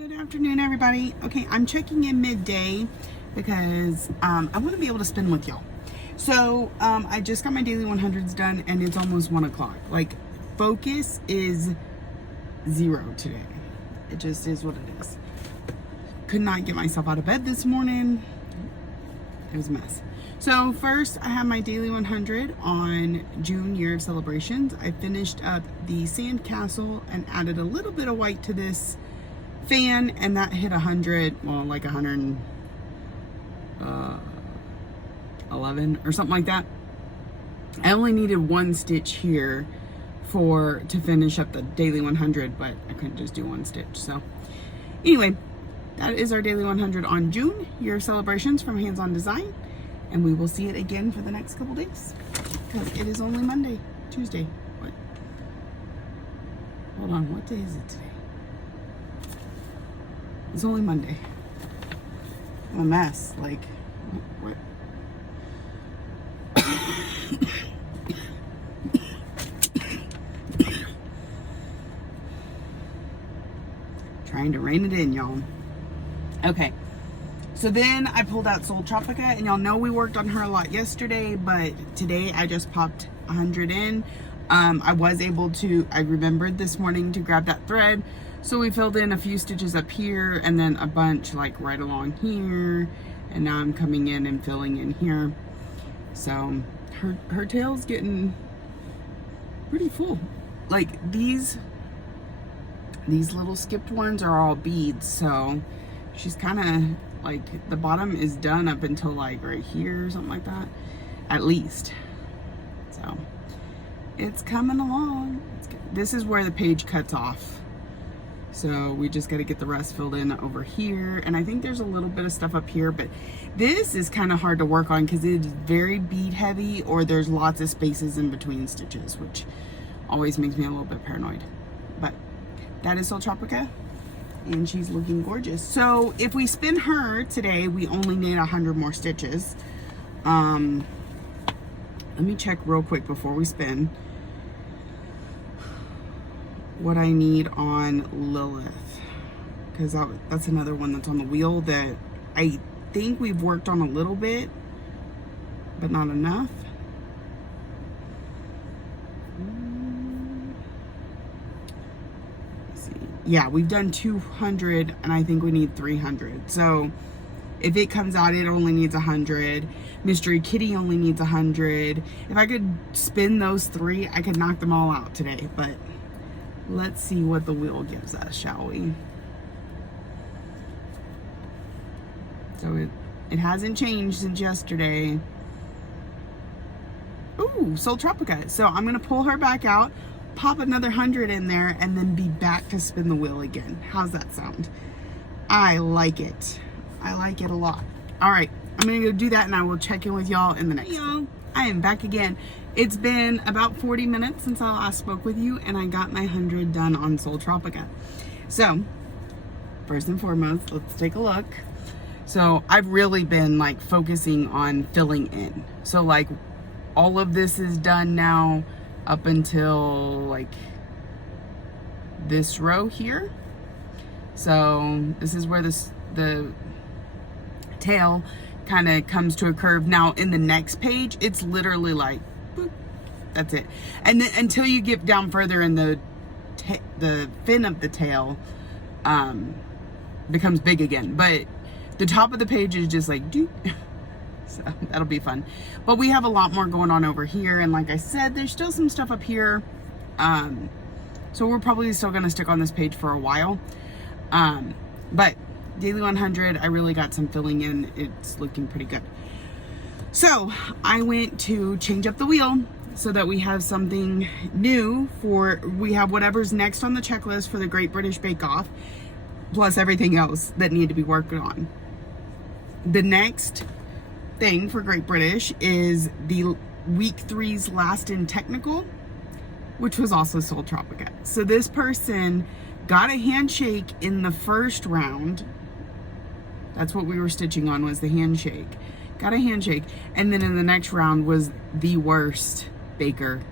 Good afternoon, everybody. Okay, I'm checking in midday because I want to be able to spin with y'all. So I just got my daily 100s done and it's almost 1 o'clock. Like, focus is 0 today. It just is what it is. Could not get myself out of bed this morning. It was a mess. So first, I have my daily 100 on June year of celebrations. I finished up the sand castle and added a little bit of white to this fan, and that hit 100, well, like 111 or something like that. I only needed one stitch here to finish up the daily 100, but I couldn't just do one stitch. So anyway, that is our daily 100 on June year of celebrations from Hands On Design, and we will see it again for the next couple days because it is only Tuesday. What? Hold on, what day is it today? It's only Monday. I'm a mess. Like, what? Trying to rein it in, y'all. Okay. So then I pulled out Soul Tropica, and y'all know we worked on her a lot yesterday, but today I just popped 100 in. I was able to, I remembered this morning to grab that thread. So we filled in a few stitches up here and then a bunch like right along here. And now I'm coming in and filling in here. So her tail's getting pretty full. Like these little skipped ones are all beads. So she's kind of like, the bottom is done up until like right here or something like that, at least. So it's coming along. This is where the page cuts off. So we just got to get the rest filled in over here. And I think there's a little bit of stuff up here, but this is kind of hard to work on because it is very bead heavy, or there's lots of spaces in between stitches, which always makes me a little bit paranoid. But that is Soul Tropica, and she's looking gorgeous. So if we spin her today, we only need 100 more stitches. Let me check real quick before we spin what I need on Lilith, because that's another one that's on the wheel that I think we've worked on a little bit, but not enough. Let's see. Yeah, we've done 200 and I think we need 300. So if it comes out, it only needs 100. Mystery Kitty only needs 100. If I could spin those 3, I could knock them all out today, but let's see what the wheel gives us, shall we? So it hasn't changed since yesterday. Ooh, Soul Tropica. So I'm gonna pull her back out, pop another 100 in there, and then be back to spin the wheel again. How's that sound? I like it. I like it a lot. All right, I'm gonna go do that, and I will check in with y'all in the next one. I am back again. It's been about 40 minutes since I last spoke with you, and I got my 100 done on Soul Tropica. So first and foremost, let's take a look. So I've really been like focusing on filling in. So like all of this is done now up until like this row here. So this is where the tail kind of comes to a curve. Now in the next page, it's literally like, boop, that's it. And then until you get down further and the fin of the tail becomes big again. But the top of the page is just like, doop. So that'll be fun. But we have a lot more going on over here. And like I said, there's still some stuff up here. So we're probably still gonna stick on this page for a while. But daily 100, I really got some filling in. It's looking pretty good. So I went to change up the wheel so that we have something new we have whatever's next on the checklist for the Great British Bake Off, plus everything else that needed to be worked on. The next thing for Great British is the week 3's last in technical, which was also Soul Tropica. So this person got a handshake in the first round. That's what we were stitching on, was the handshake. Got a handshake, and then in the next round was the worst baker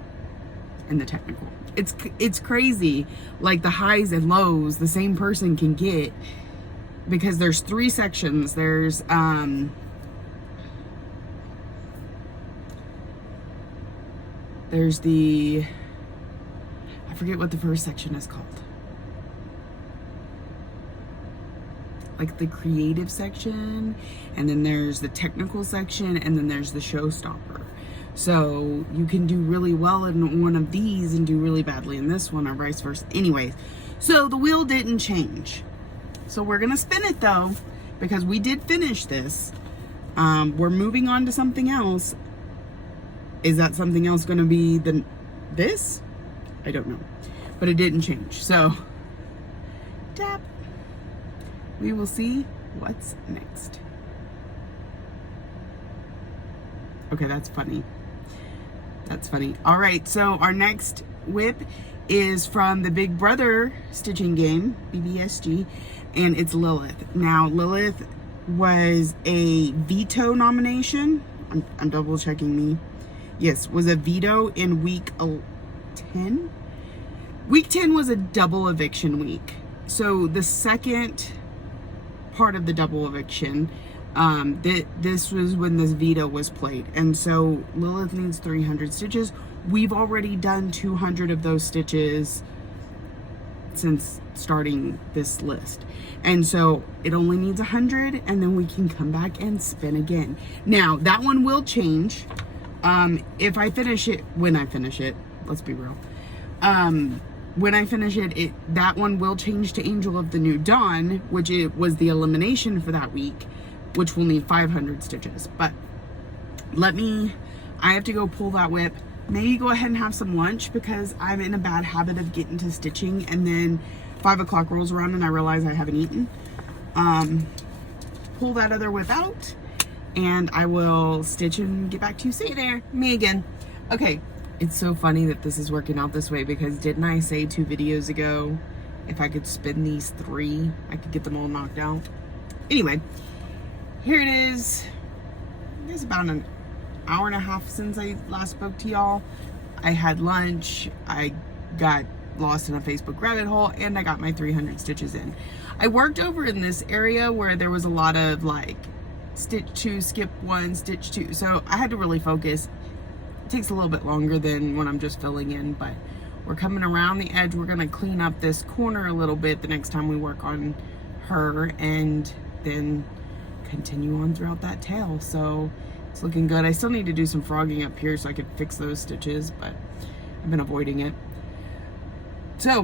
in the technical. It's crazy, like the highs and lows the same person can get, because there's 3 sections. There's the, I forget what the first section is called. Like the creative section, and then there's the technical section, and then there's the showstopper. So you can do really well in one of these and do really badly in this one, or vice versa. Anyways, so the wheel didn't change. So we're gonna spin it though, because we did finish this. We're moving on to something else. Is that something else gonna be this? I don't know, but it didn't change. So tap. We will see what's next. Okay, that's funny. That's funny. All right, so our next whip is from the Big Brother stitching game, BBSG, and it's Lilith. Now, Lilith was a veto nomination. I'm double checking me. Yes, was a veto in week 10. Week 10 was a double eviction week. So the second part of the double eviction, this was when this veto was played, and so Lilith needs 300 stitches. We've already done 200 of those stitches since starting this list, and so it only needs 100, and then we can come back and spin again. Now that one will change if I finish it. When I finish it, let's be real, when I finish it, that one will change to Angel of the New Dawn, which it was the elimination for that week, which will need 500 stitches. But I have to go pull that whip, maybe go ahead and have some lunch, because I'm in a bad habit of getting to stitching and then 5 o'clock rolls around and I realize I haven't eaten. Pull that other whip out and I will stitch and get back to you. See you there. Me again. Okay. It's so funny that this is working out this way, because didn't I say 2 videos ago, if I could spin these 3, I could get them all knocked out? Anyway, here it is. It's about an hour and a half since I last spoke to y'all. I had lunch, I got lost in a Facebook rabbit hole, and I got my 300 stitches in. I worked over in this area where there was a lot of like stitch 2, skip 1, stitch 2. So I had to really focus. Takes a little bit longer than when I'm just filling in, but we're coming around the edge. We're gonna clean up this corner a little bit the next time we work on her, and then continue on throughout that tail. So it's looking good. I still need to do some frogging up here so I could fix those stitches, but I've been avoiding it. So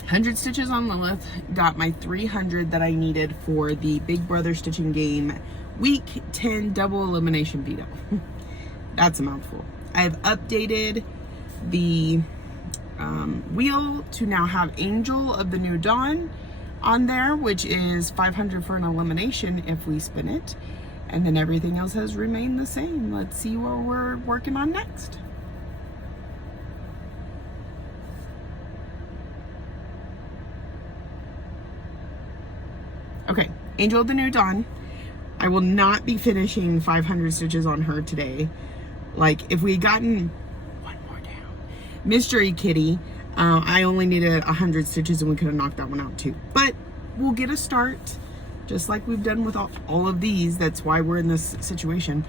100 stitches on Lilith, got my 300 that I needed for the Big Brother stitching game week 10 double elimination veto. That's a mouthful. I have updated the wheel to now have Angel of the New Dawn on there, which is 500 for an elimination if we spin it. And then everything else has remained the same. Let's see what we're working on next. Okay, Angel of the New Dawn. I will not be finishing 500 stitches on her today. Like, if we had gotten one more down, Mystery Kitty, I only needed 100 stitches and we could have knocked that one out too. But we'll get a start, just like we've done with all of these. That's why we're in this situation.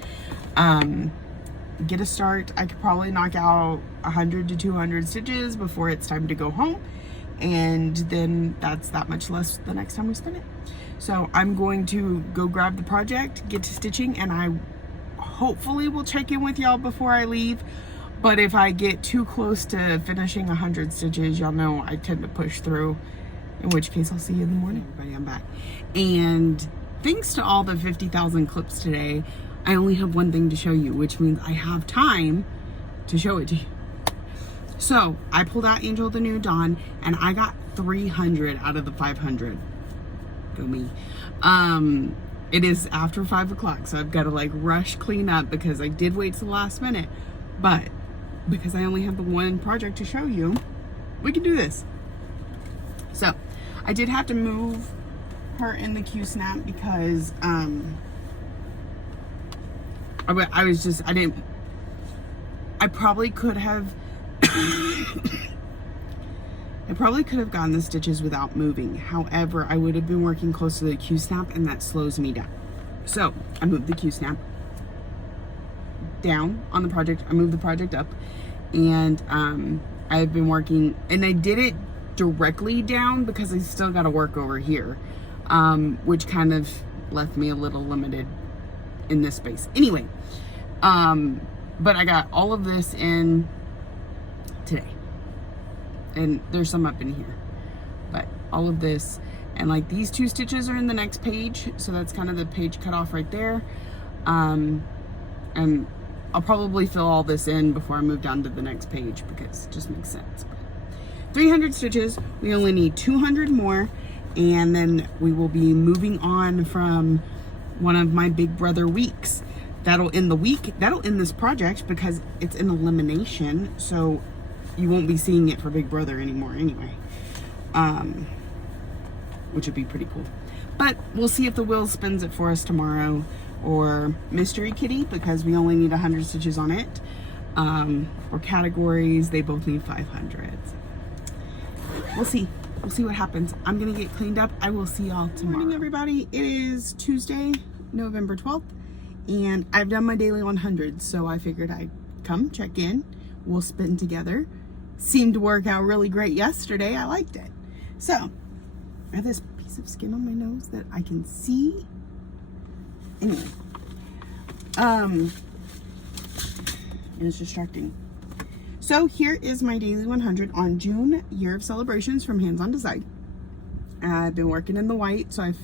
Get a start. I could probably knock out 100 to 200 stitches before it's time to go home. And then that's that much less the next time we spin it. So I'm going to go grab the project, get to stitching, and I hopefully will check in with y'all before I leave. But if I get too close to finishing 100 stitches, y'all know I tend to push through, in which case I'll see you in the morning. Everybody, I'm back. And thanks to all the 50,000 clips today, I only have one thing to show you, which means I have time to show it to you. So I pulled out Angel of the New Dawn and I got 300 out of the 500. Go me. It is after 5 o'clock, so I've got to like rush clean up because I did wait till the last minute. But because I only have the one project to show you, we can do this. So I did have to move her in the Q snap because I probably could have I probably could have gotten the stitches without moving. However, I would have been working close to the Q-snap and that slows me down. So I moved the Q-snap down on the project. I moved the project up, and I've been working, and I did it directly down because I still got to work over here, which kind of left me a little limited in this space. Anyway, but I got all of this in today, and there's some up in here, but all of this, and like these 2 stitches are in the next page, so that's kind of the page cut off right there. And I'll probably fill all this in before I move down to the next page because it just makes sense. But 300 stitches, we only need 200 more, and then we will be moving on from one of my big brother weeks. That'll end the week, that'll end this project because it's an elimination, so you won't be seeing it for Big Brother anymore anyway, which would be pretty cool. But we'll see if the wheel spins it for us tomorrow, or Mystery Kitty, because we only need 100 stitches on it, or categories, they both need 500. We'll see what happens. I'm gonna get cleaned up. I will see y'all tomorrow. Good morning, everybody. It is Tuesday, November 12th, and I've done my daily 100, so I figured I'd come check in. We'll spin together. Seemed to work out really great yesterday. I liked it. So I have this piece of skin on my nose that I can see. Anyway, and it's distracting. So here is my daily 100 on June, year of celebrations from Hands On Design. I've been working in the white, so I've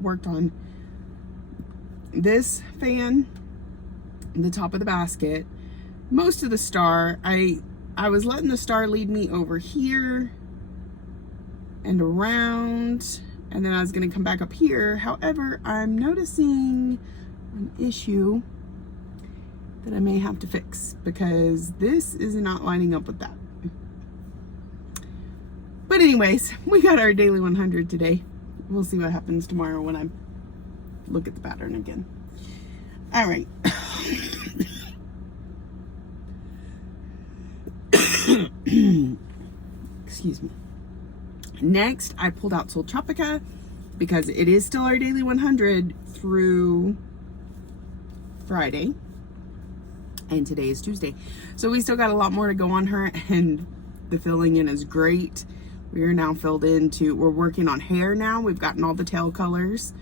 worked on this fan, the top of the basket, most of the star. I was letting the star lead me over here and around, and then I was going to come back up here. However, I'm noticing an issue that I may have to fix because this is not lining up with that. But anyways, we got our daily 100 today. We'll see what happens tomorrow when I look at the pattern again. All right. Excuse me. Next, I pulled out Soul Tropica because it is still our daily 100 through Friday, and today is Tuesday. So we still got a lot more to go on her, and the filling in is great. We are now filled into, we're working on hair now. We've gotten all the tail colors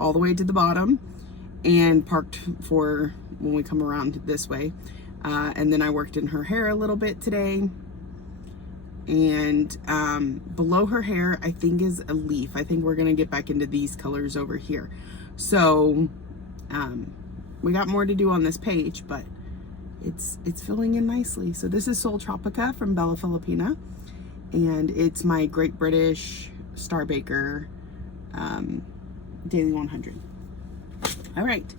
all the way to the bottom and parked for when we come around this way. And then I worked in her hair a little bit today. And below her hair, I think, is a leaf. I think we're gonna get back into these colors over here. So we got more to do on this page, but it's filling in nicely. So this is Soul Tropica from Bella Filipina, and it's my Great British Star Baker daily 100. All right,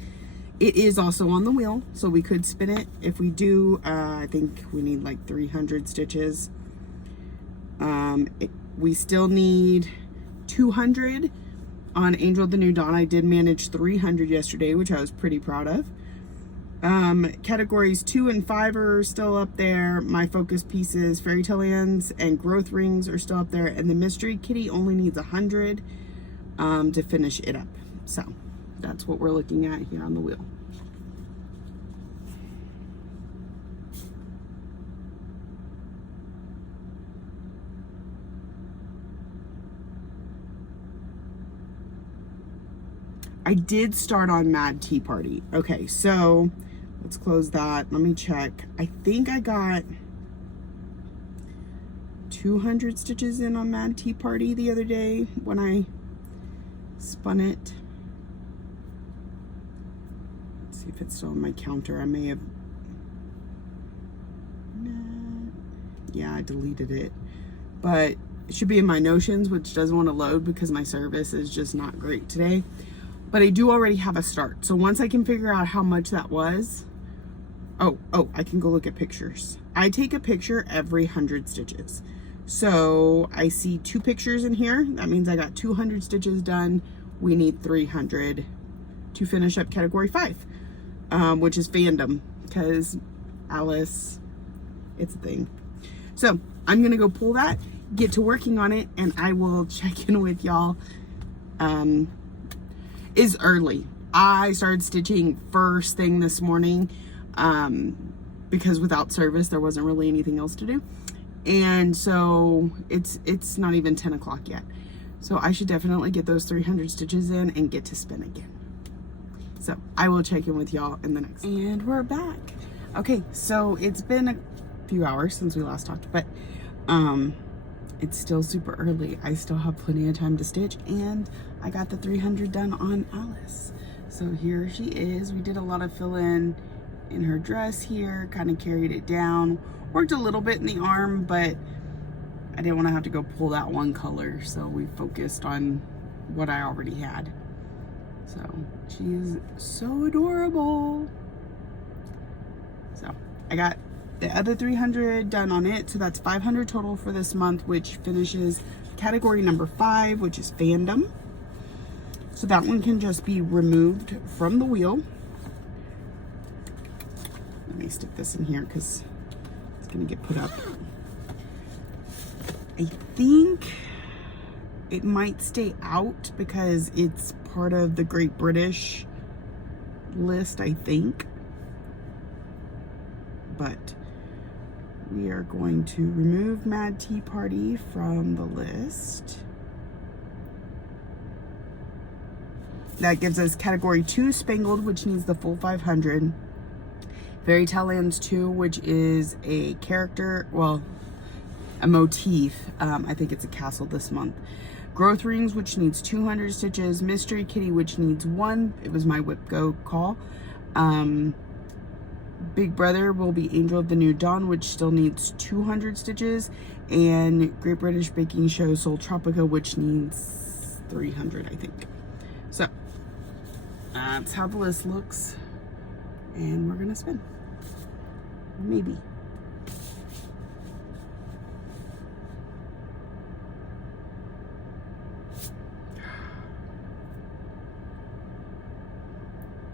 it is also on the wheel, so we could spin it. If we do, I think we need like 300 stitches. We still need 200 on Angel of the New Dawn. I did manage 300 yesterday, which I was pretty proud of. Categories 2 and 5 are still up there. My focus pieces, Fairy Tale Lands and Growth Rings, are still up there. And the Mystery Kitty only needs 100 to finish it up. So that's what we're looking at here on the wheel. I did start on Mad Tea Party. Okay, so let's close that. Let me check. I think I got 200 stitches in on Mad Tea Party the other day when I spun it. Let's see if it's still on my counter. I may have... Yeah, I deleted it. But it should be in my Notions, which doesn't want to load because my service is just not great today. But I do already have a start. So once I can figure out how much that was, oh, I can go look at pictures. I take a picture every 100 stitches. So I see 2 pictures in here. That means I got 200 stitches done. We need 300 to finish up category 5, which is fandom, because Alice, it's a thing. So I'm gonna go pull that, get to working on it, and I will check in with y'all. It's early. I started stitching first thing this morning because without service there wasn't really anything else to do, and so it's not even 10 o'clock yet, so I should definitely get those 300 stitches in and get to spin again. So I will check in with y'all in the next. And we're back. Okay, so it's been a few hours since we last talked, but it's still super early. I still have plenty of time to stitch, and I got the 300 done on Alice. So here she is. We did a lot of fill in her dress here, kind of carried it down, worked a little bit in the arm, but I didn't want to have to go pull that one color, so we focused on what I already had. So she's so adorable. So I got the other 300 done on it, so that's 500 total for this month, which finishes category number 5, which is fandom. So that one can just be removed from the wheel. Let me stick this in here because it's gonna get put up. I think it might stay out because it's part of the Great British list, I think. But we are going to remove Mad Tea Party from the list. That gives us category 2 Spangled, which needs the full 500. Fairy Tale Lands 2, which is a character, well, a motif. I think it's a castle this month. Growth Rings, which needs 200 stitches. Mystery Kitty, which needs 1. It was my Whip Go call. Big Brother will be Angel of the New Dawn, which still needs 200 stitches. And Great British Baking Show Soul Tropica, which needs 300, I think. So that's how the list looks. And we're gonna spin. Maybe.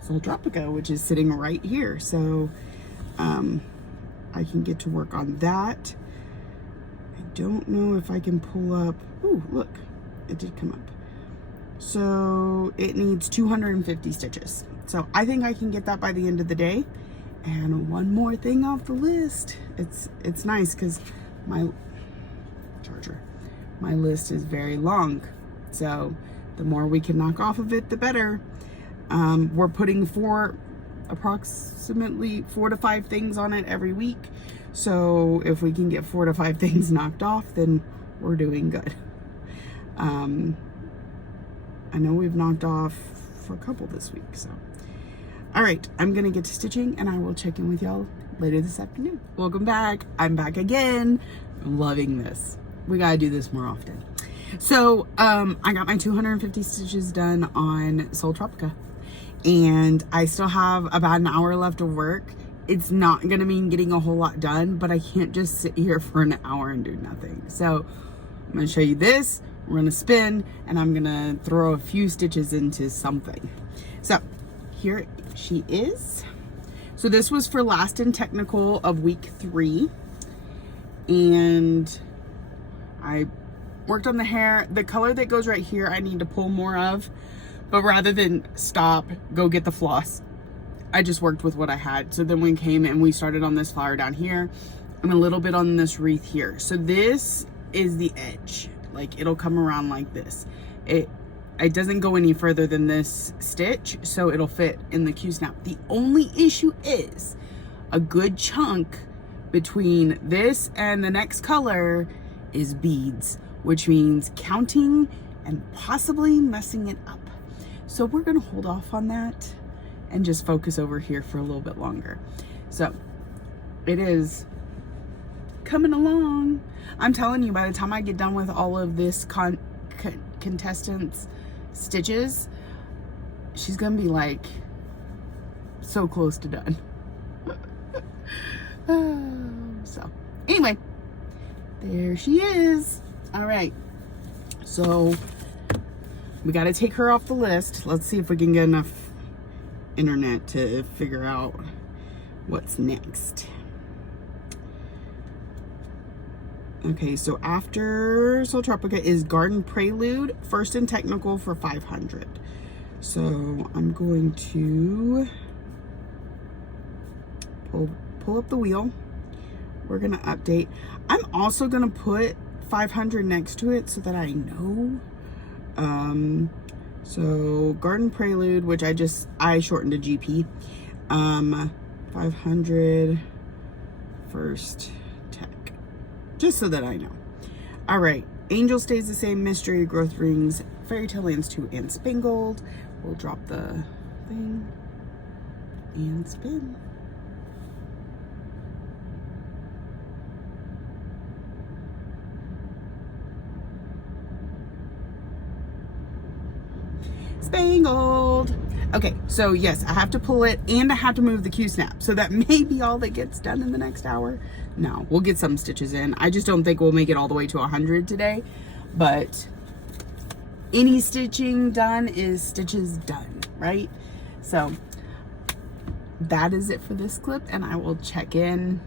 Soul Tropica, which is sitting right here, so I can get to work on that. I don't know if I can pull up. Oh, look, it did come up. So it needs 250 stitches, so I think I can get that by the end of the day. And one more thing off the list. It's nice because my list is very long, so the more we can knock off of it, the better. We're putting approximately 4 to 5 things on it every week. So if we can get 4 to 5 things knocked off, then we're doing good. I know we've knocked off for a couple this week, so. All right, I'm gonna get to stitching and I will check in with y'all later this afternoon. Welcome back. I'm back again. I'm loving this. We gotta do this more often. So I got my 250 stitches done on Soul Tropica, and I still have about an hour left of work. It's not gonna mean getting a whole lot done, but I can't just sit here for an hour and do nothing. So I'm gonna show you this. We're gonna spin, and I'm gonna throw a few stitches into something. So here she is. So this was for last and technical of week 3, and I worked on the hair. The color that goes right here I need to pull more of, but rather than stop, go get the floss, I just worked with what I had. So then we came and we started on this flower down here and a little bit on this wreath here. So this is the edge, like it'll come around like this. It doesn't go any further than this stitch, so it'll fit in the Q-snap. The only issue is a good chunk between this and the next color is beads, which means counting and possibly messing it up. So we're gonna hold off on that and just focus over here for a little bit longer. So it is coming along. I'm telling you, by the time I get done with all of this contestants stitches, she's gonna be like so close to done. So anyway, there she is. All right, so we got to take her off the list. Let's see if we can get enough internet to figure out what's next. Okay, so after Soul Tropica is Garden Prelude, first and technical for 500. So I'm going to pull up the wheel. We're gonna update. I'm also gonna put 500 next to it so that I know. So Garden Prelude, which I shortened to GP. 500 first tech, just so that I know. All right, Angel stays the same, Mystery, Growth Rings, Fairy Tale Lands 2, and Spangled. We'll drop the thing and spin. Spangled. Okay, so yes, I have to pull it and I have to move the Q-snap. So that may be all that gets done in the next hour. No, we'll get some stitches in. I just don't think we'll make it all the way to 100 today. But any stitching done is stitches done, right? So that is it for this clip, and I will check in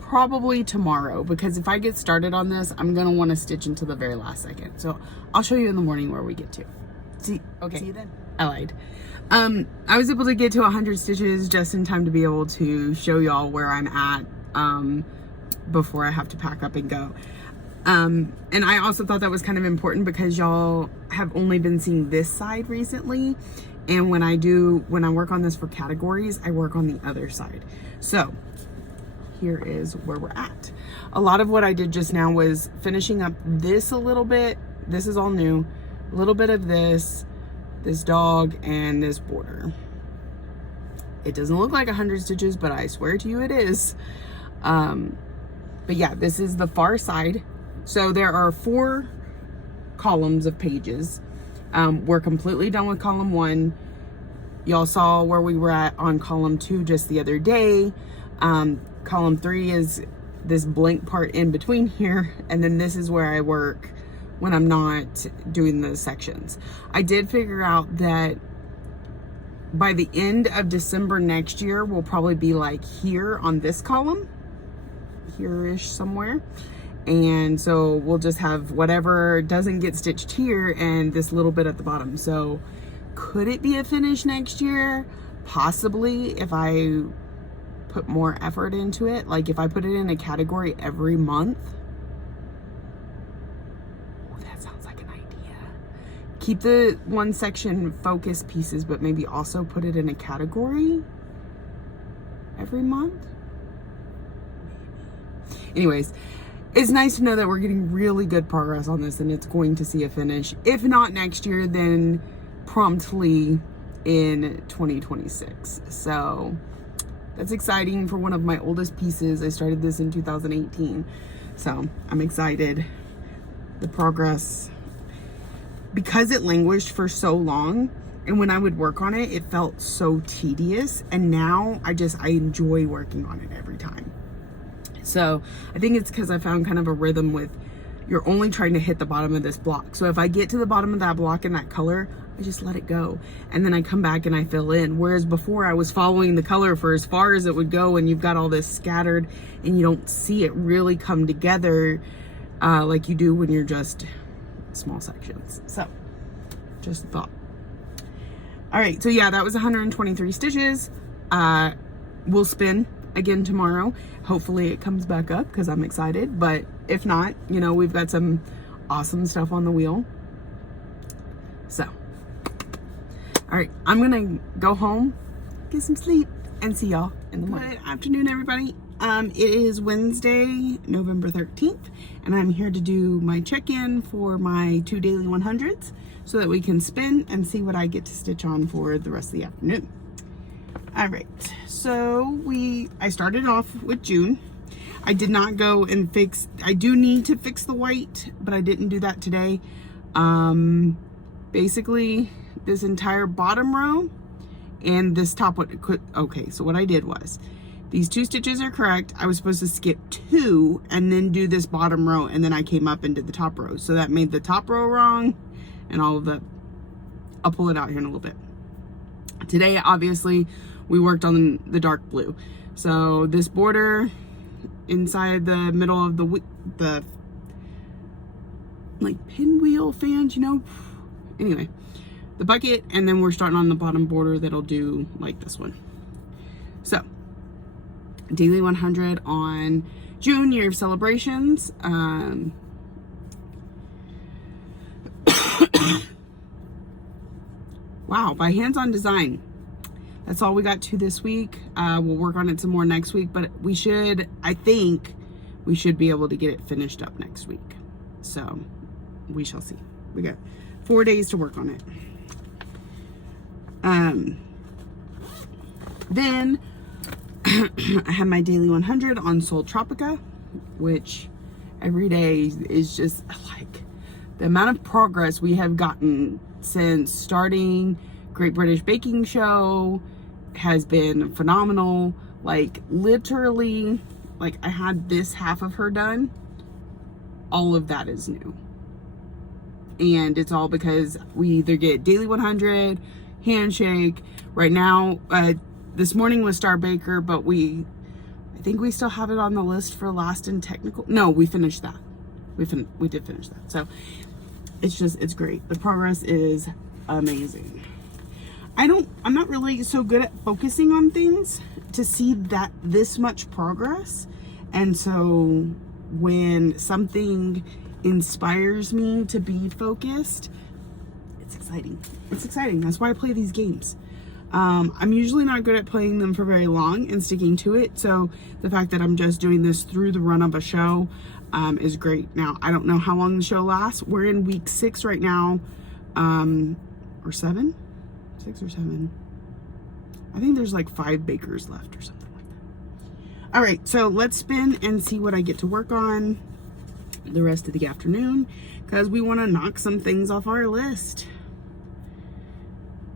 probably tomorrow, because if I get started on this, I'm gonna want to stitch until the very last second. So I'll show you in the morning where we get to. See you then. I lied. I was able to get to 100 stitches just in time to be able to show y'all where I'm at before I have to pack up and go. And I also thought that was kind of important because y'all have only been seeing this side recently. And when I work on this for categories, I work on the other side. So here is where we're at. A lot of what I did just now was finishing up this a little bit. This is all new. A little bit of this dog, and this border. It doesn't look like 100 stitches, but I swear to you it is. But yeah, this is the far side. So there are 4 columns of pages. We're completely done with column 1. Y'all saw where we were at on column 2 just the other day. Column 3 is this blank part in between here, and then this is where I work when I'm not doing the sections. I did figure out that by the end of December next year, we'll probably be like here on this column, here-ish somewhere. And so we'll just have whatever doesn't get stitched here and this little bit at the bottom. So could it be a finish next year? Possibly, if I put more effort into it. Like if I put it in a category every month. Keep the one section focus pieces, but maybe also put it in a category every month. Anyways, it's nice to know that we're getting really good progress on this and it's going to see a finish. If not next year, then promptly in 2026. So that's exciting for one of my oldest pieces. I started this in 2018. So I'm excited. The progress, because it languished for so long, and when I would work on it, it felt so tedious, and now I enjoy working on it every time. So I think it's because I found kind of a rhythm with, you're only trying to hit the bottom of this block. So if I get to the bottom of that block in that color, I just let it go, and then I come back and I fill in. Whereas before I was following the color for as far as it would go, and you've got all this scattered and you don't see it really come together like you do when you're just small sections. So just a thought. All right, so yeah, that was 123 stitches. We'll spin again tomorrow. Hopefully it comes back up because I'm excited, but if not, you know, we've got some awesome stuff on the wheel. So all right, I'm gonna go home, get some sleep, and see y'all in the morning. Good afternoon, everybody. It is Wednesday, November 13th, and I'm here to do my check-in for my 2 daily 100s so that we can spin and see what I get to stitch on for the rest of the afternoon. All right, so I started off with June. I did not go and I do need to fix the white, but I didn't do that today. Basically, this entire bottom row and this top one. Okay, so what I did was, these 2 stitches are correct. I was supposed to skip 2 and then do this bottom row, and then I came up and did the top row. So that made the top row wrong and all of that. I'll pull it out here in a little bit. Today, obviously, we worked on the dark blue. So this border inside the middle of the like pinwheel fans, you know. Anyway, the bucket, and then we're starting on the bottom border that'll do like this one. So, daily 100 on June, year of celebrations. Wow, by hands-on design. That's all we got to this week. We'll work on it some more next week, but we should, I think, we should be able to get it finished up next week. So, we shall see. We got 4 days to work on it. Then, I have my daily 100 on Soul Tropica, which every day is just like the amount of progress we have gotten since starting Great British Baking Show has been phenomenal. Like literally, like I had this half of her done. All of that is new. And it's all because we either get daily 100, handshake. Right now, this morning was Star Baker, but I think we still have it on the list for last and technical. No, we finished that. We did finish that. So it's great. The progress is amazing. I'm not really so good at focusing on things to see that this much progress. And so when something inspires me to be focused, it's exciting. It's exciting. That's why I play these games. I'm usually not good at playing them for very long and sticking to it. So the fact that I'm just doing this through the run of a show is great. Now, I don't know how long the show lasts. We're in week 6 right now, or 7? 6 or 7. I think there's like 5 bakers left or something like that. All right, so let's spin and see what I get to work on the rest of the afternoon, because we want to knock some things off our list.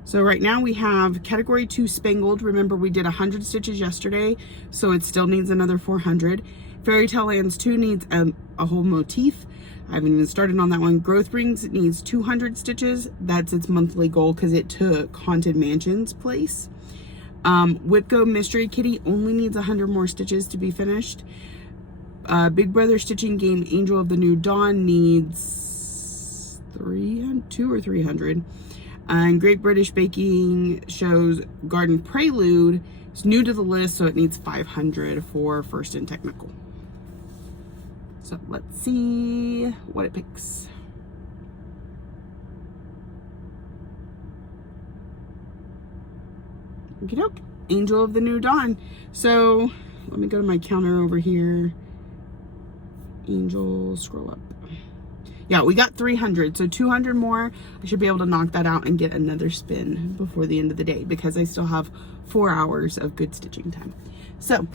So right now we have category 2 spangled. Remember, we did 100 stitches yesterday, so it still needs another 400. Fairy Tale Lands 2 needs a whole motif. I haven't even started on that one. Growth Rings needs 200 stitches. That's its monthly goal because it took Haunted Mansion's place. Whipco Mystery Kitty only needs 100 more stitches to be finished. Big Brother Stitching Game Angel of the New Dawn needs 200 or 300. And Great British Baking Show's Garden Prelude is new to the list, so it needs 500 for first and technical. So let's see what it picks. Okie doke. Angel of the New Dawn. So let me go to my counter over here. Angel, scroll up. Yeah, we got 300, so 200 more. I should be able to knock that out and get another spin before the end of the day, because I still have 4 hours of good stitching time. So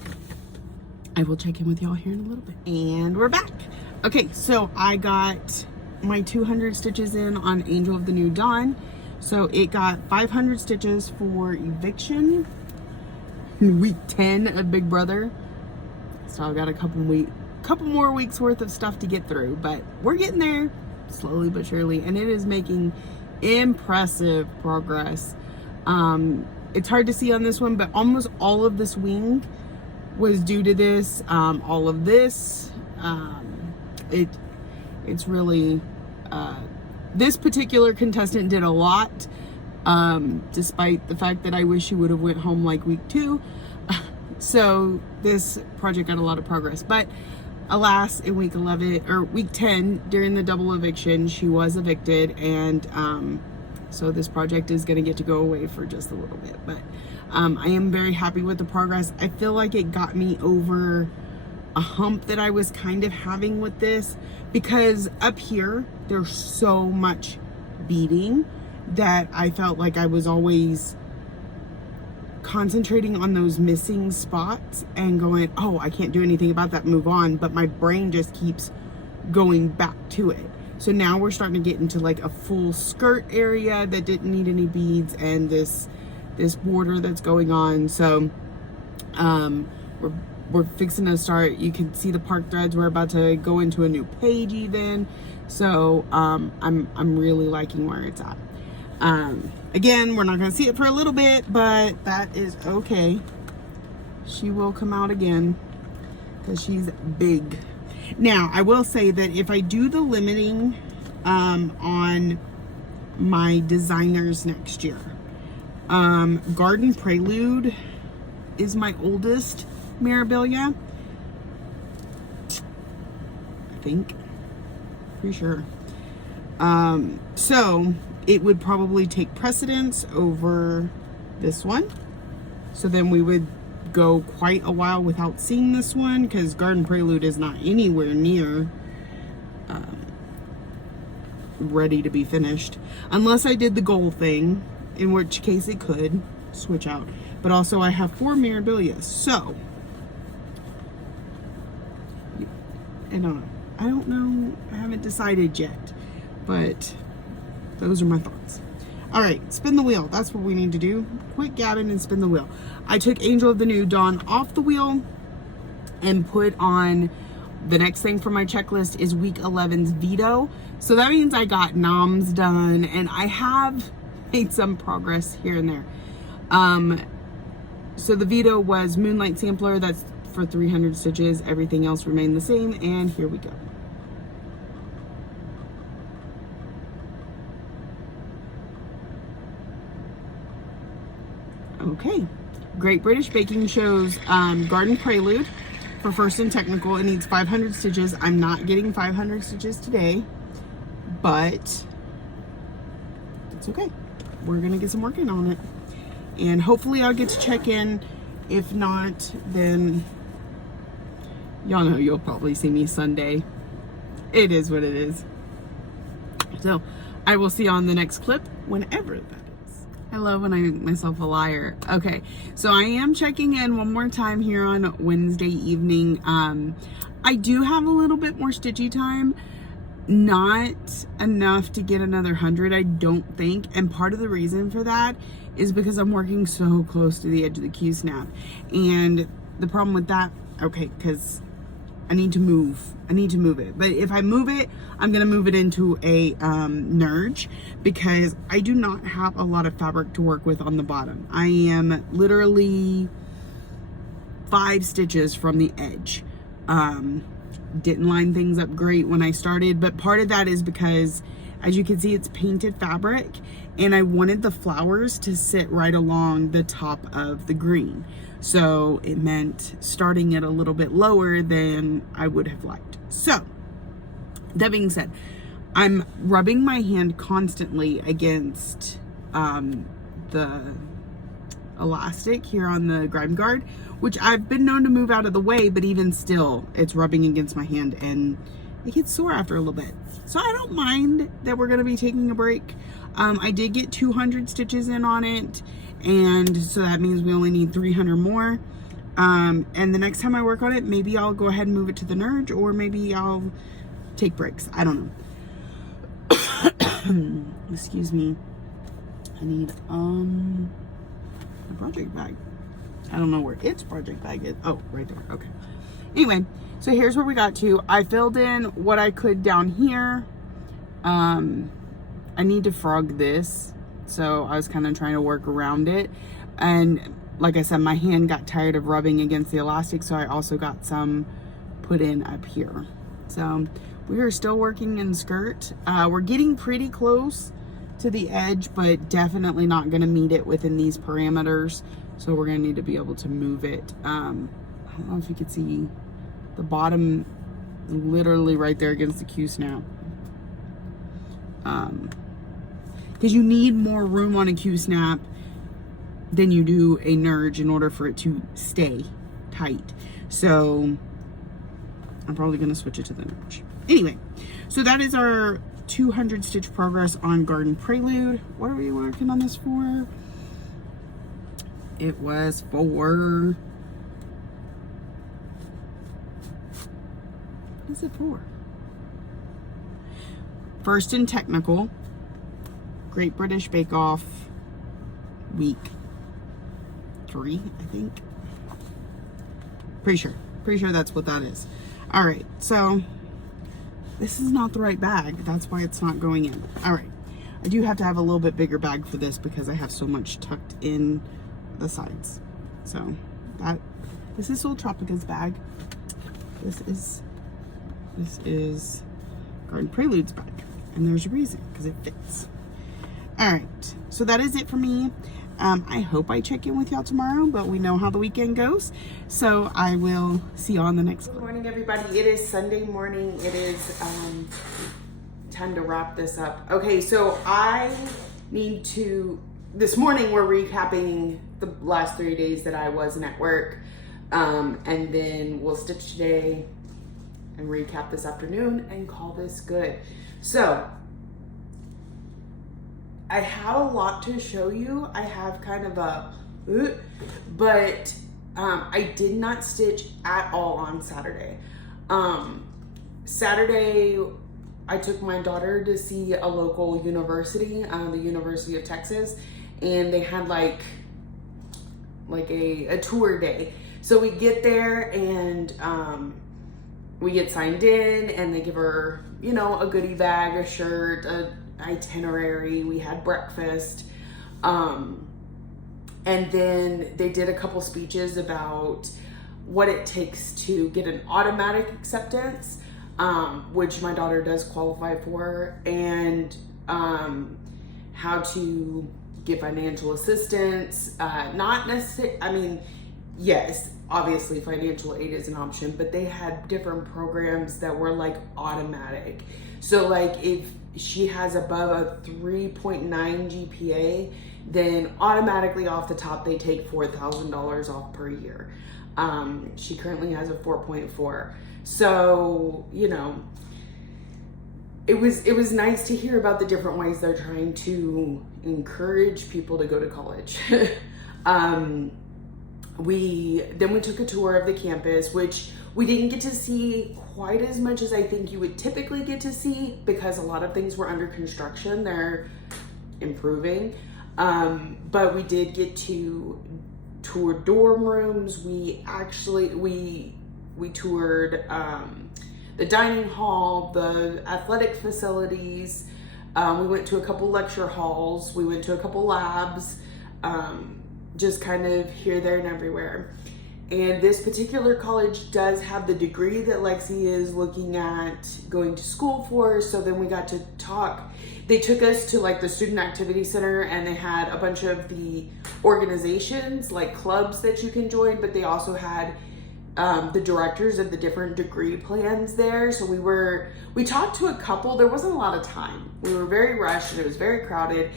I will check in with y'all here in a little bit. And we're back. Okay, so I got my 200 stitches in on Angel of the New Dawn. So it got 500 stitches for eviction, week 10 of Big Brother. So I've got a couple more weeks worth of stuff to get through, but we're getting there slowly but surely, and it is making impressive progress. It's hard to see on this one, but almost all of this wing was due to this. All of this, it's really, this particular contestant did a lot, despite the fact that I wish she would have went home like week 2. So this project got a lot of progress, but alas, in week 11 or week 10 during the double eviction, she was evicted, and so this project is going to get to go away for just a little bit. But I am very happy with the progress. I feel like it got me over a hump that I was kind of having with this, because up here there's so much beading that I felt like I was always concentrating on those missing spots and going, oh, I can't do anything about that, move on. But my brain just keeps going back to it. So now we're starting to get into like a full skirt area that didn't need any beads, and this border that's going on. So we're fixing to start. You can see the park threads. We're about to go into a new page even. So I'm really liking where it's at. Again, we're not going to see it for a little bit, but that is okay. She will come out again because she's big. Now, I will say that if I do the limiting on my designers next year. Garden Prelude is my oldest Mirabilia. I think. Pretty sure. So it would probably take precedence over this one. So then we would go quite a while without seeing this one, because Garden Prelude is not anywhere near ready to be finished, unless I did the goal thing, in which case it could switch out. But also I have 4 Mirabilias, so I don't know, I haven't decided yet, but those are my thoughts. All right, spin the wheel. That's what we need to do. Quit gabbing and spin the wheel. I took Angel of the New Dawn off the wheel and put on the next thing for my checklist is week 11's Veto. So that means I got noms done, and I have made some progress here and there. So the Veto was Moonlight Sampler. That's for 300 stitches. Everything else remained the same, and here we go. Okay, Great British Baking Show's Garden Prelude for first and technical. It needs 500 stitches. I'm not getting 500 stitches today, but it's okay. We're gonna get some work in on it, and hopefully I'll get to check in. If not, then y'all know you'll probably see me Sunday. It is what it is. So I will see you on the next clip, whenever that is. I love when I make myself a liar. Okay, so I am checking in one more time here on Wednesday evening. I do have a little bit more stitchy time. Not enough to get another 100, I don't think. And part of the reason for that is because I'm working so close to the edge of the Q-snap. And the problem with that, okay, because I need to move it. But if I move it, I'm gonna move it into a nerge, because I do not have a lot of fabric to work with on the bottom. I am literally 5 stitches from the edge. Didn't line things up great when I started, but part of that is because, as you can see, it's painted fabric, and I wanted the flowers to sit right along the top of the green. So it meant starting it a little bit lower than I would have liked. So that being said, I'm rubbing my hand constantly against the elastic here on the grime guard, which I've been known to move out of the way, but even still it's rubbing against my hand and it gets sore after a little bit. So I don't mind that we're going to be taking a break. I did get 200 stitches in on it, and so that means we only need 300 more. And the next time I work on it, maybe I'll go ahead and move it to the nerge, or maybe I'll take breaks. I don't know. Excuse me. I need a project bag. I don't know where its project bag is. Oh, right there. Okay. Anyway, so here's where we got to. I filled in what I could down here. I need to frog this, so I was kind of trying to work around it. And like I said, my hand got tired of rubbing against the elastic, so I also got some put in up here. So we are still working in skirt. We're getting pretty close to the edge, but definitely not going to meet it within these parameters. So we're going to need to be able to move it. I don't know if you could see the bottom, literally right there against the Q-snap. Because you need more room on a Q-snap than you do a nerge in order for it to stay tight. So I'm probably going to switch it to the nerge. Anyway, so that is our 200 stitch progress on Garden Prelude. What are we working on this for? It was for, what is it for? First and technical, Great British Bake Off, week 3, I think. Pretty sure that's what that is. All right, so this is not the right bag. That's why it's not going in. All right, I do have to have a little bit bigger bag for this because I have so much tucked in the sides. So this is Soul Tropica's bag. This is Garden Prelude's bag. And there's a reason, because it fits. All right, so that is it for me. I hope I check in with y'all tomorrow, but we know how the weekend goes. So I will see you on the next one. Good morning, everybody. It is Sunday morning. It is time to wrap this up. Okay, so I need to, this morning we're recapping the last 3 days that I wasn't at work. And then we'll stitch today and recap this afternoon and call this good. So I have a lot to show you. I have kind of a, but I did not stitch at all on Saturday. Saturday, I took my daughter to see a local university, the University of Texas, and they had like a tour day. So we get there and we get signed in, and they give her, you know, a goodie bag, a shirt, a itinerary. We had breakfast, and then they did a couple speeches about what it takes to get an automatic acceptance, which my daughter does qualify for, and how to get financial assistance. Not necessarily, I mean, yes, obviously financial aid is an option, but they had different programs that were like automatic. So like if she has above a 3.9 GPA, then automatically off the top they take $4,000 off per year. She currently has a 4.4. So, you know, it was nice to hear about the different ways they're trying to encourage people to go to college. We took a tour of the campus, which we didn't get to see quite as much as I think you would typically get to see, because a lot of things were under construction. They're improving. But we did get to tour dorm rooms. We toured the dining hall, the athletic facilities. We went to a couple lecture halls. We went to a couple labs, just kind of here, there, and everywhere. And this particular college does have the degree that Lexi is looking at going to school for. So then we got to talk. They took us to like the student activity center, and they had a bunch of the organizations, like clubs that you can join, but they also had the directors of the different degree plans there. So we talked to a couple. There wasn't a lot of time. We were very rushed and it was very crowded.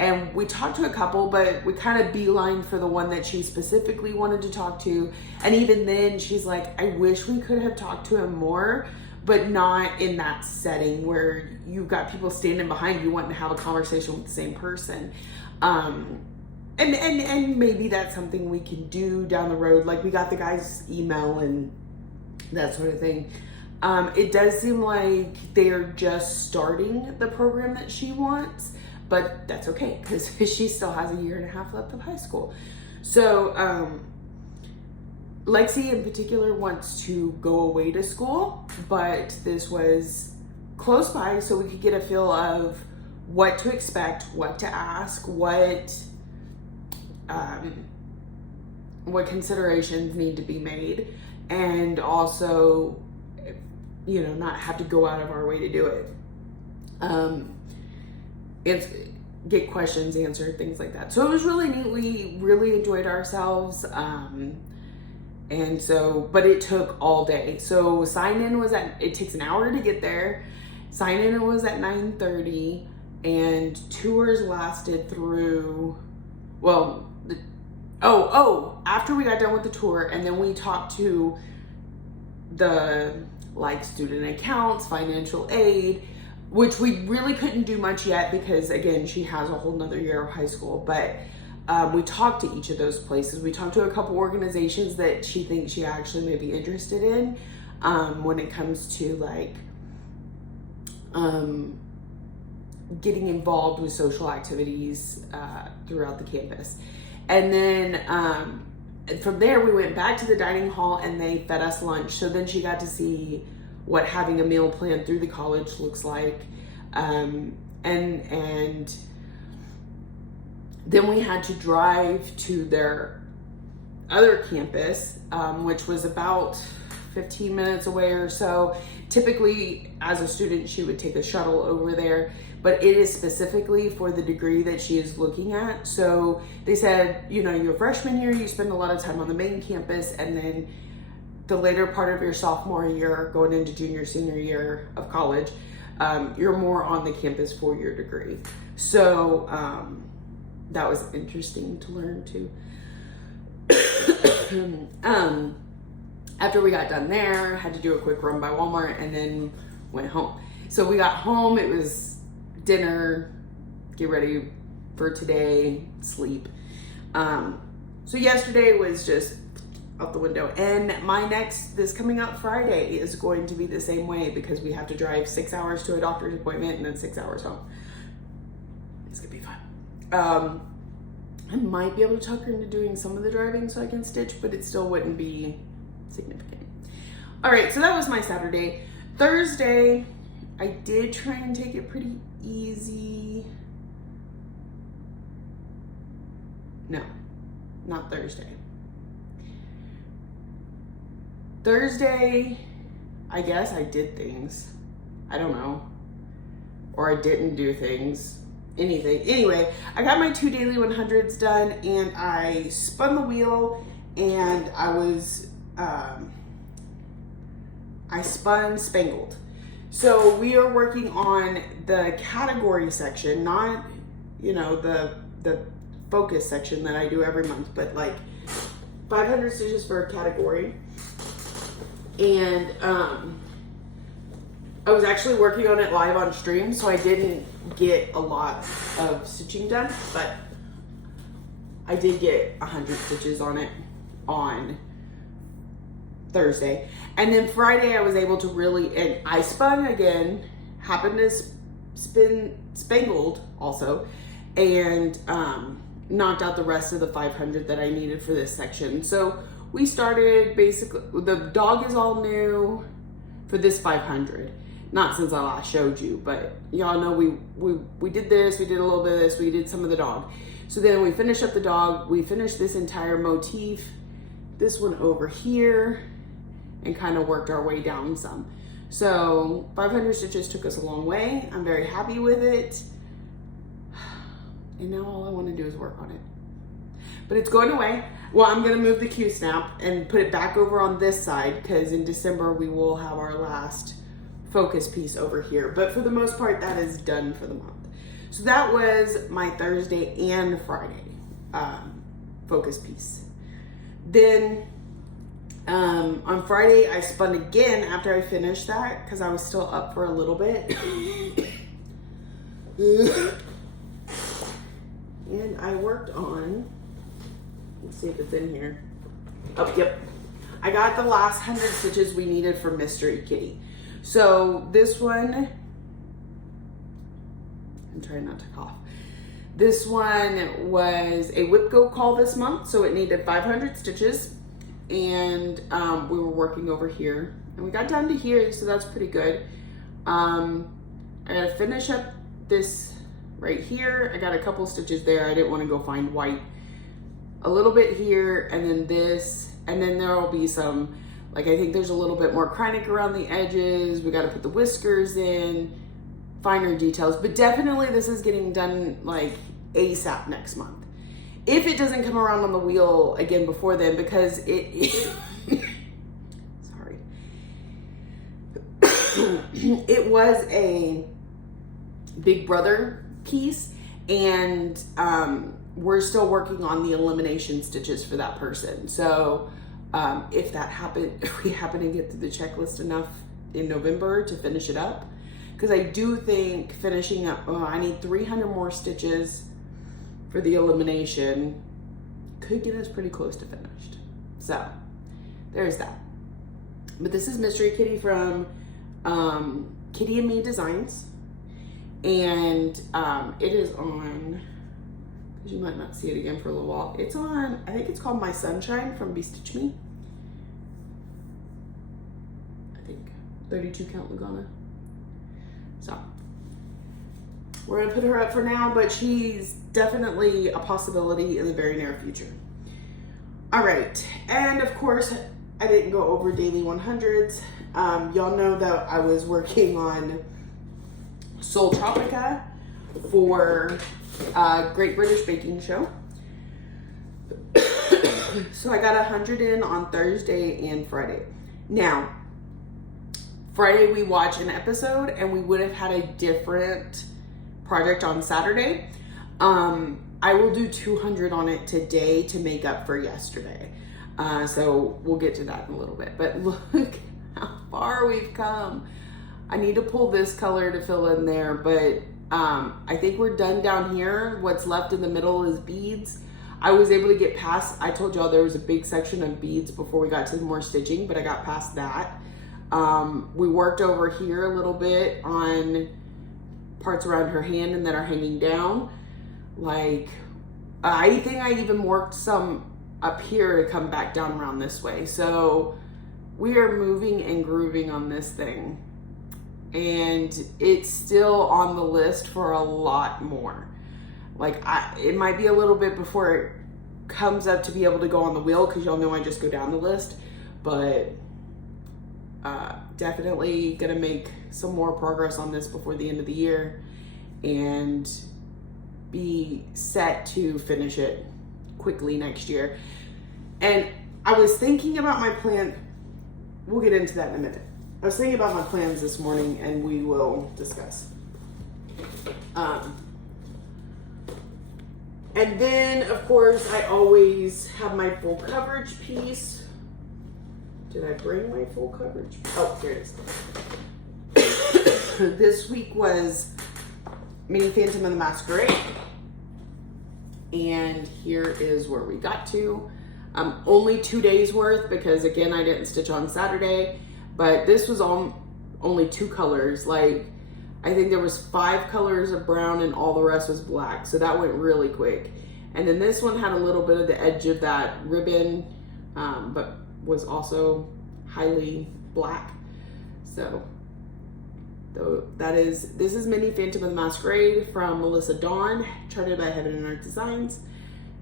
And we talked to a couple, but we kind of beelined for the one that she specifically wanted to talk to. And even then, she's like, I wish we could have talked to him more, but not in that setting where you've got people standing behind you wanting to have a conversation with the same person. And maybe that's something we can do down the road. Like, we got the guy's email and that sort of thing. It does seem like they're just starting the program that she wants. But that's okay, because she still has a year and a half left of high school. So Lexi in particular wants to go away to school, but this was close by, so we could get a feel of what to expect, what to ask, what considerations need to be made, and also, you know, not have to go out of our way to do it. Get questions answered, things like that. So it was really neat. We really enjoyed ourselves. And so, but it took all day. So sign-in was it takes an hour to get there. Sign-in was at 9:30, and tours lasted through, after we got done with the tour, and then we talked to the, like, student accounts, financial aid, which we really couldn't do much yet because, again, she has a whole nother year of high school. But we talked to each of those places. We talked to a couple organizations that she thinks she actually may be interested in when it comes to, like, getting involved with social activities throughout the campus. And then from there, we went back to the dining hall, and they fed us lunch. So then she got to see what having a meal plan through the college looks like. And then we had to drive to their other campus, which was about 15 minutes away or so. Typically, as a student, she would take a shuttle over there, but it is specifically for the degree that she is looking at. So they said, you know, your freshman year, you spend a lot of time on the main campus, and then the later part of your sophomore year, going into junior, senior year of college, you're more on the campus for your degree. So that was interesting to learn too. After we got done there, had to do a quick run by Walmart and then went home. So we got home, it was dinner, get ready for today, sleep. So yesterday was just out the window. And this coming up Friday is going to be the same way because we have to drive 6 hours to a doctor's appointment and then 6 hours home. It's gonna be fun. I might be able to talk her into doing some of the driving so I can stitch, but it still wouldn't be significant. All right, so that was my Saturday. Thursday, I did try and take it pretty easy. No, not Thursday. Thursday, I guess I did things. I don't know. Or I didn't do things. Anything. Anyway, I got my 2 daily 100s done and I spun the wheel and I spun spangled. So we are working on the category section, not, you know, the focus section that I do every month, but like 500 stitches for a category. And I was actually working on it live on stream, so I didn't get a lot of stitching done, but I did get 100 stitches on it on Thursday. And then Friday I was able to really, and I spun again, happened to spin spangled also, and knocked out the rest of the 500 that I needed for this section. So we started basically, the dog is all new for this 500. Not since I last showed you, but y'all know we did this, we did a little bit of this, we did some of the dog. So then we finished up the dog, we finished this entire motif, this one over here, and kind of worked our way down some. So 500 stitches took us a long way. I'm very happy with it. And now all I want to do is work on it. But it's going away. Well, I'm going to move the Q-snap and put it back over on this side because in December we will have our last focus piece over here. But for the most part, that is done for the month. So that was my Thursday and Friday focus piece. Then on Friday, I spun again after I finished that because I was still up for a little bit. And I worked on, let's see if it's in here. Oh, yep. I got the last 100 stitches we needed for Mystery Kitty. So this one, I'm trying not to cough. This one was a whip goat call this month, so it needed 500 stitches. And we were working over here. And we got down to here, so that's pretty good. I gotta finish up this right here. I got a couple stitches there. I didn't want to go find white. A little bit here, and then this, and then there will be some, like I think there's a little bit more Kreinik around the edges. We got to put the whiskers in, finer details, but definitely this is getting done like ASAP next month. If it doesn't come around on the wheel again before then, because sorry. It was a Big Brother piece, and we're still working on the elimination stitches for that person. So if that happened, if we happen to get through the checklist enough in November to finish it up, because I do think finishing up, I need 300 more stitches for the elimination, could get us pretty close to finished. So there's that. But this is Mystery Kitty from Kitty and Me Designs. And it is on, because you might not see it again for a little while. It's on, I think it's called My Sunshine from Be Stitch Me. I think 32 count Lugana. So we're gonna put her up for now, but she's definitely a possibility in the very near future. All right, and of course, I didn't go over daily 100s. Y'all know that I was working on Soul Tropica for Great British Baking Show. So I got 100 in on Thursday and Friday. Now, Friday we watched an episode and we would have had a different project on Saturday. I will do 200 on it today to make up for yesterday. So we'll get to that in a little bit. But look how far we've come. I need to pull this color to fill in there, but I think we're done down here. What's left in the middle is beads. I was able to get past, I told y'all there was a big section of beads before we got to more stitching, but I got past that. We worked over here a little bit on parts around her hand and that are hanging down. Like, I think I even worked some up here to come back down around this way. So we are moving and grooving on this thing. And it's still on the list for a lot more. Like, it might be a little bit before it comes up to be able to go on the wheel, because y'all know I just go down the list. But definitely gonna make some more progress on this before the end of the year and be set to finish it quickly next year. And I was thinking about my plan. We'll get into that in a minute. I was thinking about my plans this morning and we will discuss. And then, of course, I always have my full coverage piece. Did I bring my full coverage? Oh, here it is. This week was Mini Phantom of the Masquerade. And here is where we got to. Only 2 days worth because, again, I didn't stitch on Saturday. But this was only 2 colors. Like, I think there was 5 colors of brown and all the rest was black. So that went really quick. And then this one had a little bit of the edge of that ribbon, but was also highly black. So this is Mini Phantom of the Masquerade from Melissa Dawn, charted by Heaven and Earth Designs.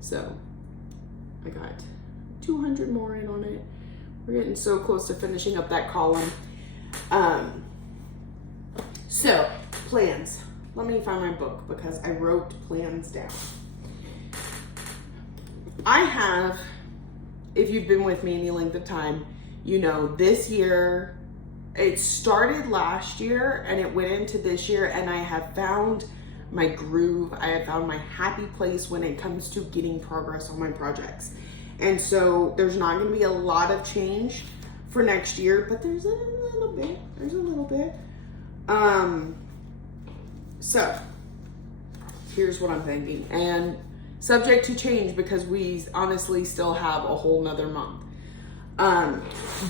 So I got 200 more in on it. We're getting so close to finishing up that column. So, plans. Let me find my book because I wrote plans down. I have, if you've been with me any length of time, you know this year, it started last year and it went into this year, and I have found my groove. I have found my happy place when it comes to getting progress on my projects. And so there's not going to be a lot of change for next year, but there's a little bit. So here's what I'm thinking, and subject to change because we honestly still have a whole nother month.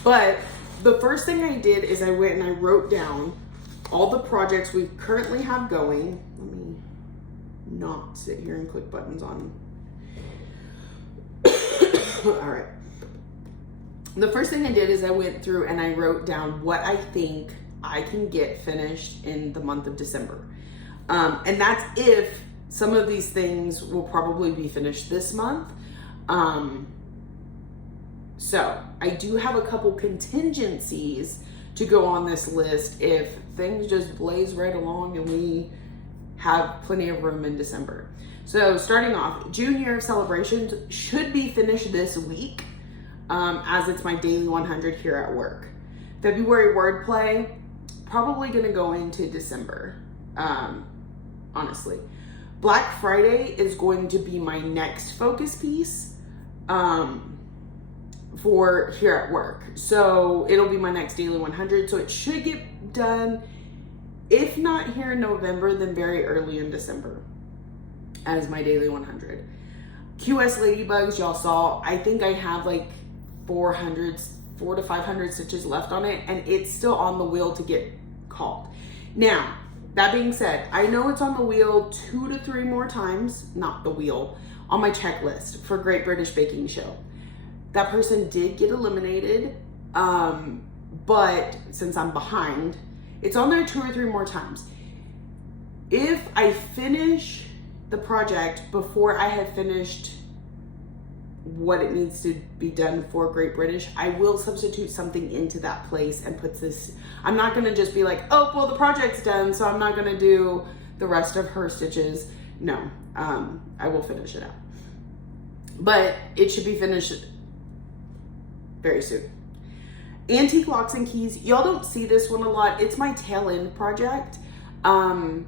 But the first thing I did is I went and I wrote down all the projects we currently have going. Let me not sit here and click buttons on. All right. The first thing I did is I went through and I wrote down what I think I can get finished in the month of December. And that's if some of these things will probably be finished this month. So I do have a couple contingencies to go on this list if things just blaze right along and we have plenty of room in December. So starting off, June Year of Celebrations should be finished this week, as it's my daily 100 here at work. February Wordplay, probably gonna go into December, honestly. Black Friday is going to be my next focus piece for here at work. So it'll be my next daily 100. So it should get done, if not here in November, then very early in December as my daily 100. QS Ladybugs, y'all saw, I think I have like 400 to 500 stitches left on it, and it's still on the wheel to get called. Now, that being said, I know it's on the wheel 2 to 3 more times, not the wheel, on my checklist for Great British Baking Show. That person did get eliminated, but since I'm behind, it's on there 2 or 3 more times. If I finish the project before I have finished what it needs to be done for Great British, I will substitute something into that place and put this. I'm not gonna just be like, oh, well, the project's done, so I'm not gonna do the rest of her stitches. No, I will finish it out. But it should be finished very soon. Antique locks and keys. Y'all don't see this one a lot. It's my tail end project. And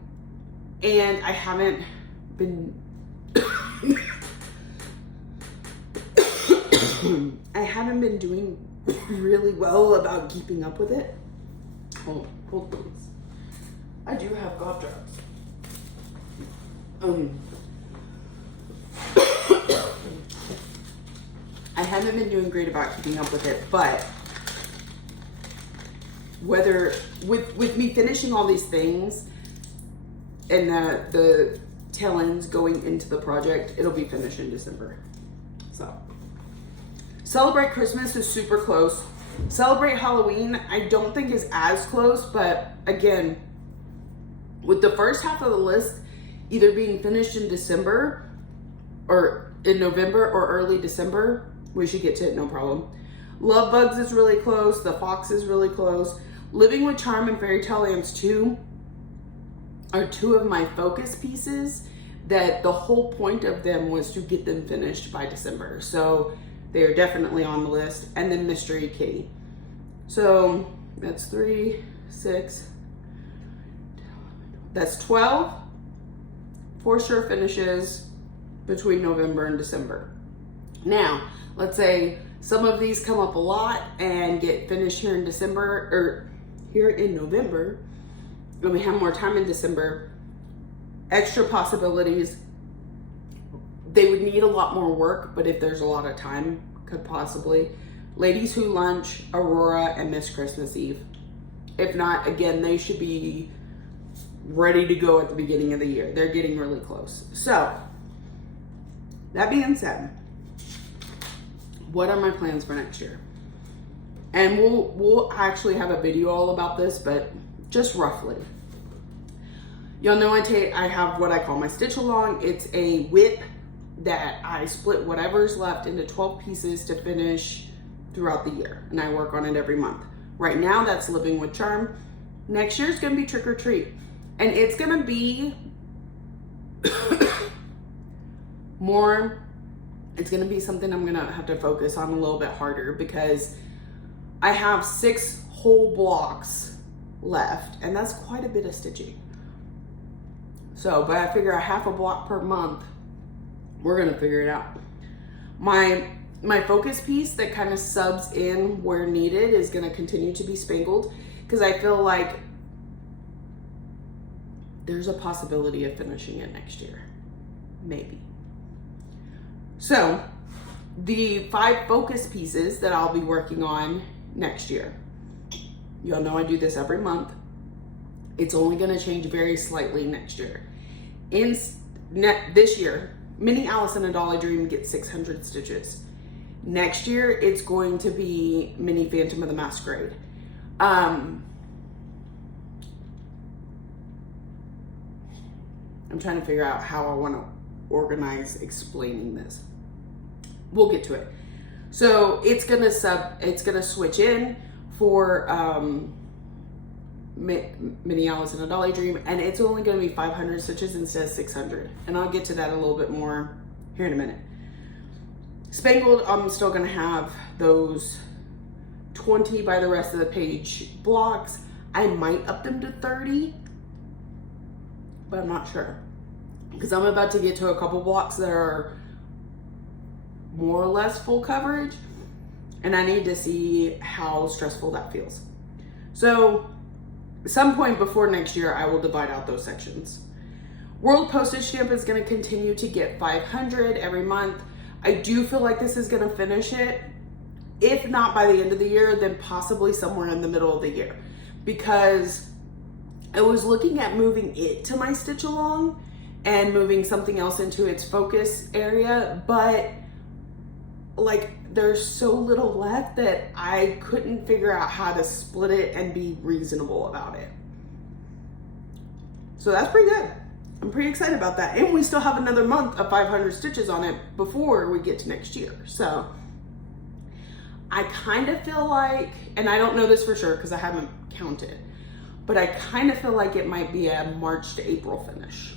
I haven't been I haven't been doing really well about keeping up with it. Hold please. I do have cough drops. I haven't been doing great about keeping up with it, but whether with me finishing all these things and the tail ends going into the project, it'll be finished in December. So Celebrate Christmas is super close. Celebrate Halloween, I don't think is as close, but again, with the first half of the list either being finished in December or in November or early December, we should get to it, no problem. Love Bugs is really close. The Fox is really close. Living with Charm and Fairy Tale Lands 2 are two of my focus pieces that the whole point of them was to get them finished by December. So they are definitely on the list. And then Mystery Kitty. So that's 3, 6, that's 12 for sure finishes between November and December. Now, let's say some of these come up a lot and get finished here in December or here in November, and we have more time in December. Extra possibilities. They would need a lot more work, but if there's a lot of time, could possibly. Ladies Who Lunch, Aurora, and Miss Christmas Eve. If not, again, they should be ready to go at the beginning of the year. They're getting really close. So, that being said, what are my plans for next year? And we'll actually have a video all about this, but just roughly. Y'all know I have what I call my stitch along. It's a whip that I split whatever's left into 12 pieces to finish throughout the year. And I work on it every month. Right now, that's Living with Charm. Next year's gonna be Trick or Treat. And it's gonna be it's gonna be something I'm gonna have to focus on a little bit harder because I have 6 whole blocks left, and that's quite a bit of stitching. So, but I figure a half a block per month, we're gonna figure it out. My focus piece that kind of subs in where needed is gonna continue to be Spangled, because I feel like there's a possibility of finishing it next year, maybe. So, the 5 focus pieces that I'll be working on next year. Y'all know I do this every month. It's only gonna change very slightly next year. This year, Mini Alice in a Dolly Dream gets 600 stitches. Next year, it's going to be Mini Phantom of the Masquerade. I'm trying to figure out how I want to organize explaining this. We'll get to it. So it's gonna switch in for Mini Alice in a Dolly Dream, and it's only gonna be 500 stitches instead of 600. And I'll get to that a little bit more here in a minute. Spangled, I'm still gonna have those 20 by the rest of the page blocks. I might up them to 30, but I'm not sure. Because I'm about to get to a couple blocks that are more or less full coverage, and I need to see how stressful that feels. So, at some point before next year, I will divide out those sections. World Postage Stamp is going to continue to get 500 every month. I do feel like this is going to finish it. If not by the end of the year, then possibly somewhere in the middle of the year. Because I was looking at moving it to my stitch along and moving something else into its focus area, but like there's so little left that I couldn't figure out how to split it and be reasonable about it. So that's pretty good. I'm pretty excited about that. And we still have another month of 500 stitches on it before we get to next year. So I kind of feel like, and I don't know this for sure because I haven't counted, but I kind of feel like it might be a March to April finish.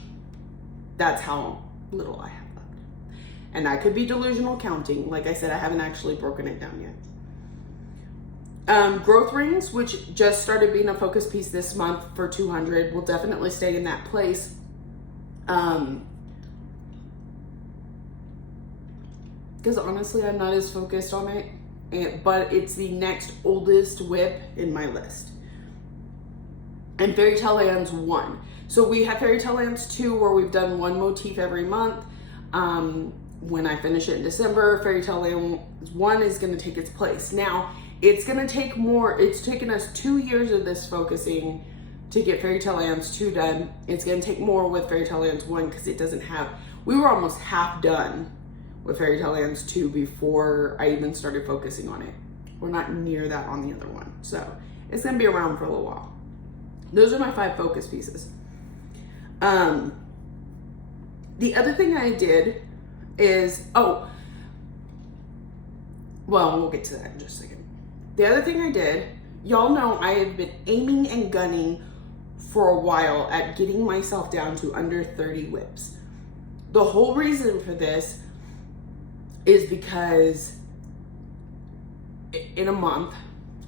That's how little I have left. And I could be delusional counting. Like I said, I haven't actually broken it down yet. Growth rings, which just started being a focus piece this month for 200, will definitely stay in that place. Because honestly, I'm not as focused on it, but it's the next oldest whip in my list. And Fairy Tale Lands 1. So we have Fairy Tale Lands 2 where we've done one motif every month. When I finish it in December, Fairy Tale Lands 1 is going to take its place. Now, it's going to take more. It's taken us 2 years of this focusing to get Fairy Tale Lands 2 done. It's going to take more with Fairy Tale Lands 1 because it doesn't have, we were almost half done with Fairy Tale Lands 2 before I even started focusing on it. We're not near that on the other one. So it's going to be around for a little while. Those are my 5 focus pieces. The other thing I did is, well, we'll get to that in just a second. The other thing I did, y'all know I have been aiming and gunning for a while at getting myself down to under 30 whips. The whole reason for this is because in a month,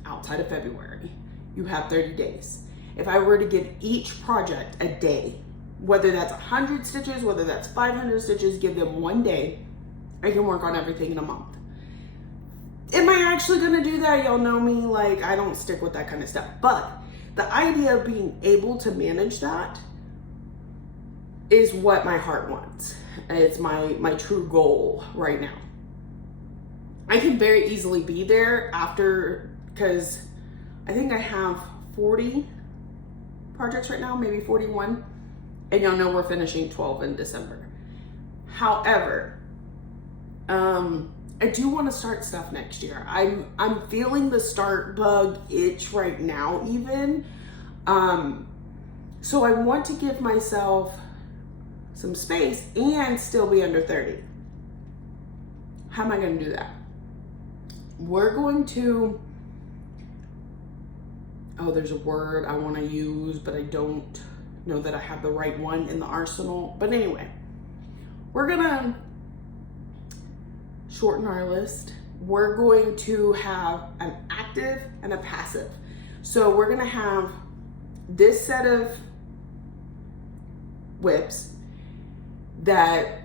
outside of February, you have 30 days. If I were to give each project a day, whether that's 100 stitches, whether that's 500 stitches, give them one day, I can work on everything in a month. Am I actually gonna do that? Y'all know me, like I don't stick with that kind of stuff. But the idea of being able to manage that is what my heart wants. It's my true goal right now. I can very easily be there after, because I think I have 40 projects right now, maybe 41. And y'all know we're finishing 12 in December. However, I do want to start stuff next year. I'm feeling the start bug itch right now even. So I want to give myself some space and still be under 30. How am I going to do that? We're going to, there's a word I want to use, but I don't know that I have the right one in the arsenal. But anyway, we're gonna shorten our list. We're going to have an active and a passive. So we're gonna have this set of whips that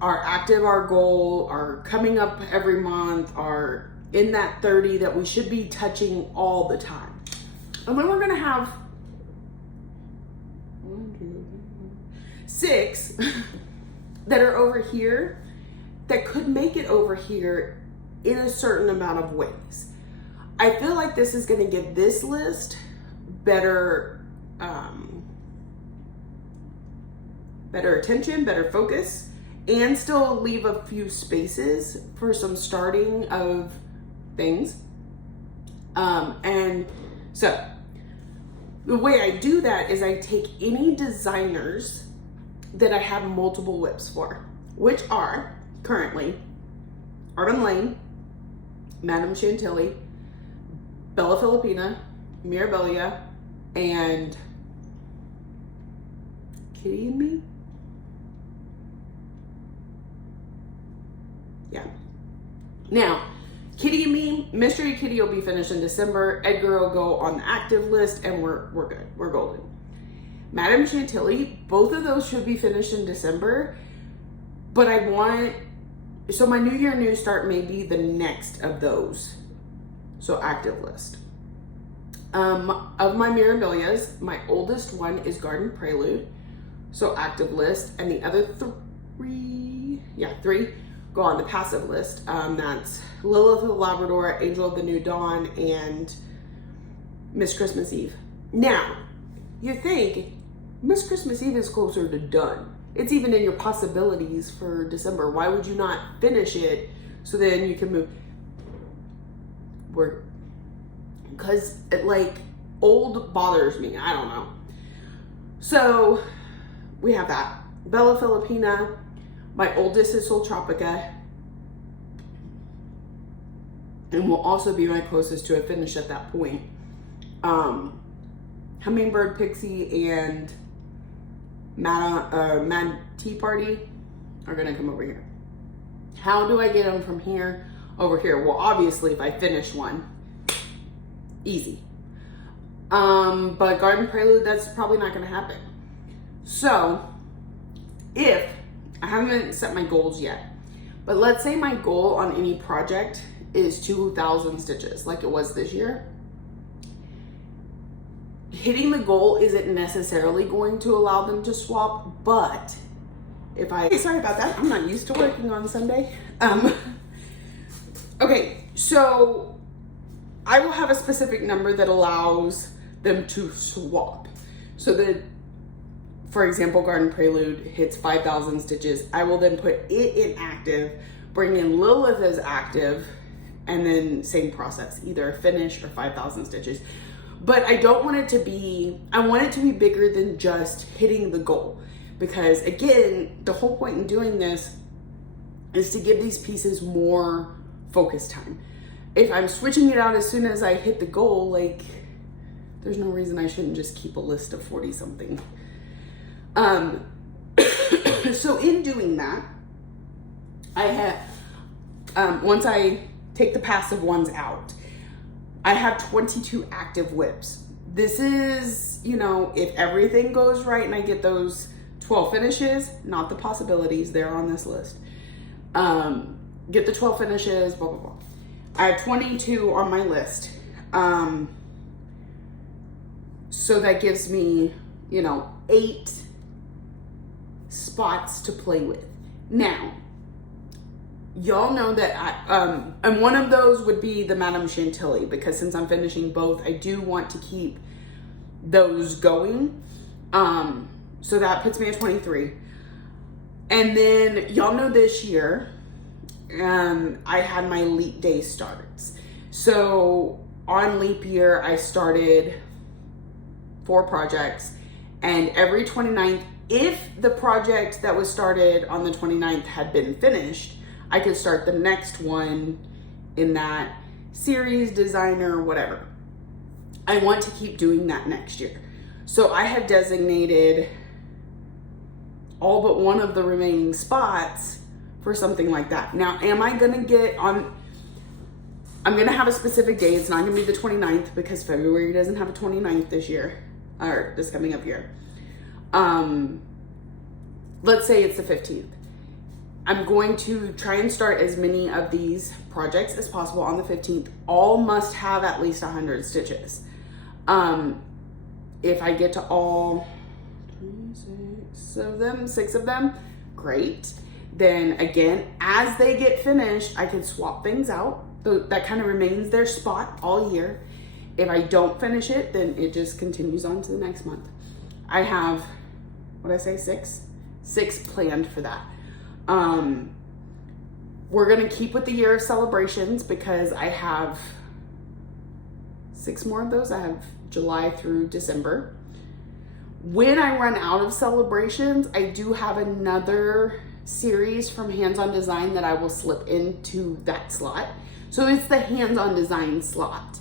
are active, our goal, are coming up every month, are in that 30 that we should be touching all the time. And then we're gonna have 6 that are over here that could make it over here in a certain amount of ways. I feel like this is going to give this list better better attention, better focus, and still leave a few spaces for some starting of things. And so the way I do that is I take any designers that I have multiple whips for, which are currently Arden Lane, Madame Chantilly, Bella Filipina, Mirabilia, and Kitty and Me. Yeah. Now, Kitty and Me, Mystery Kitty will be finished in December. Edgar will go on the active list, and we're good. We're golden. Madame Chantilly, both of those should be finished in December, but so my New Year New Start may be the next of those. So active list. Of my Mirabilias, my oldest one is Garden Prelude, so active list, and the other 3 go on the passive list. That's Lilith of the Labrador, Angel of the New Dawn, and Miss Christmas Eve. Now, you think Miss Christmas Eve is closer to done. It's even in your possibilities for December. Why would you not finish it so then you can move? Because old bothers me. I don't know. So we have that. Bella Filipina, my oldest is Sol Tropica, and will also be my closest to a finish at that point. Hummingbird, Pixie, and Mad Tea Party are gonna come over here. How do I get them from here over here? Well, obviously, if I finish one, easy. But Garden Prelude, that's probably not gonna happen. So, if I haven't set my goals yet, but let's say my goal on any project is 2,000 stitches, like it was this year. Hitting the goal isn't necessarily going to allow them to swap, but if sorry about that, I'm not used to working on Sunday. Okay, so I will have a specific number that allows them to swap. So that, for example, Garden Prelude hits 5,000 stitches. I will then put it in active, bring in Lilith as active, and then same process, either finish or 5,000 stitches. But I don't want it to be, I want it to be bigger than just hitting the goal. Because again, the whole point in doing this is to give these pieces more focus time. If I'm switching it out as soon as I hit the goal, like, there's no reason I shouldn't just keep a list of 40 something. So in doing that, I have, once I take the passive ones out, I have 22 active whips. This is, you know, if everything goes right and I get those 12 finishes, not the possibilities, they're on this list. Get the 12 finishes, blah, blah, blah. I have 22 on my list. So that gives me, you know, 8 spots to play with. Now, y'all know that and one of those would be the Madame Chantilly, because since I'm finishing both, I do want to keep those going. So that puts me at 23. And then y'all know this year, I had my leap day starts. So on leap year, I started 4 projects, and every 29th, if the project that was started on the 29th had been finished, I could start the next one in that series, designer, whatever. I want to keep doing that next year. So I have designated all but one of the remaining spots for something like that. Now, am I gonna get on, I'm gonna have a specific day. It's not gonna be the 29th because February doesn't have a 29th this year, or this coming up year. Let's say it's the 15th. I'm going to try and start as many of these projects as possible on the 15th. All must have at least 100 stitches. If I get to all 6 of them, great. Then again, as they get finished, I can swap things out. That kind of remains their spot all year. If I don't finish it, then it just continues on to the next month. I have, what did I say, 6 planned for that. We're gonna keep with the year of celebrations because I have 6 more of those. I have July through December. When I run out of celebrations, I do have another series from Hands-On Design that I will slip into that slot. So it's the Hands-On Design slot.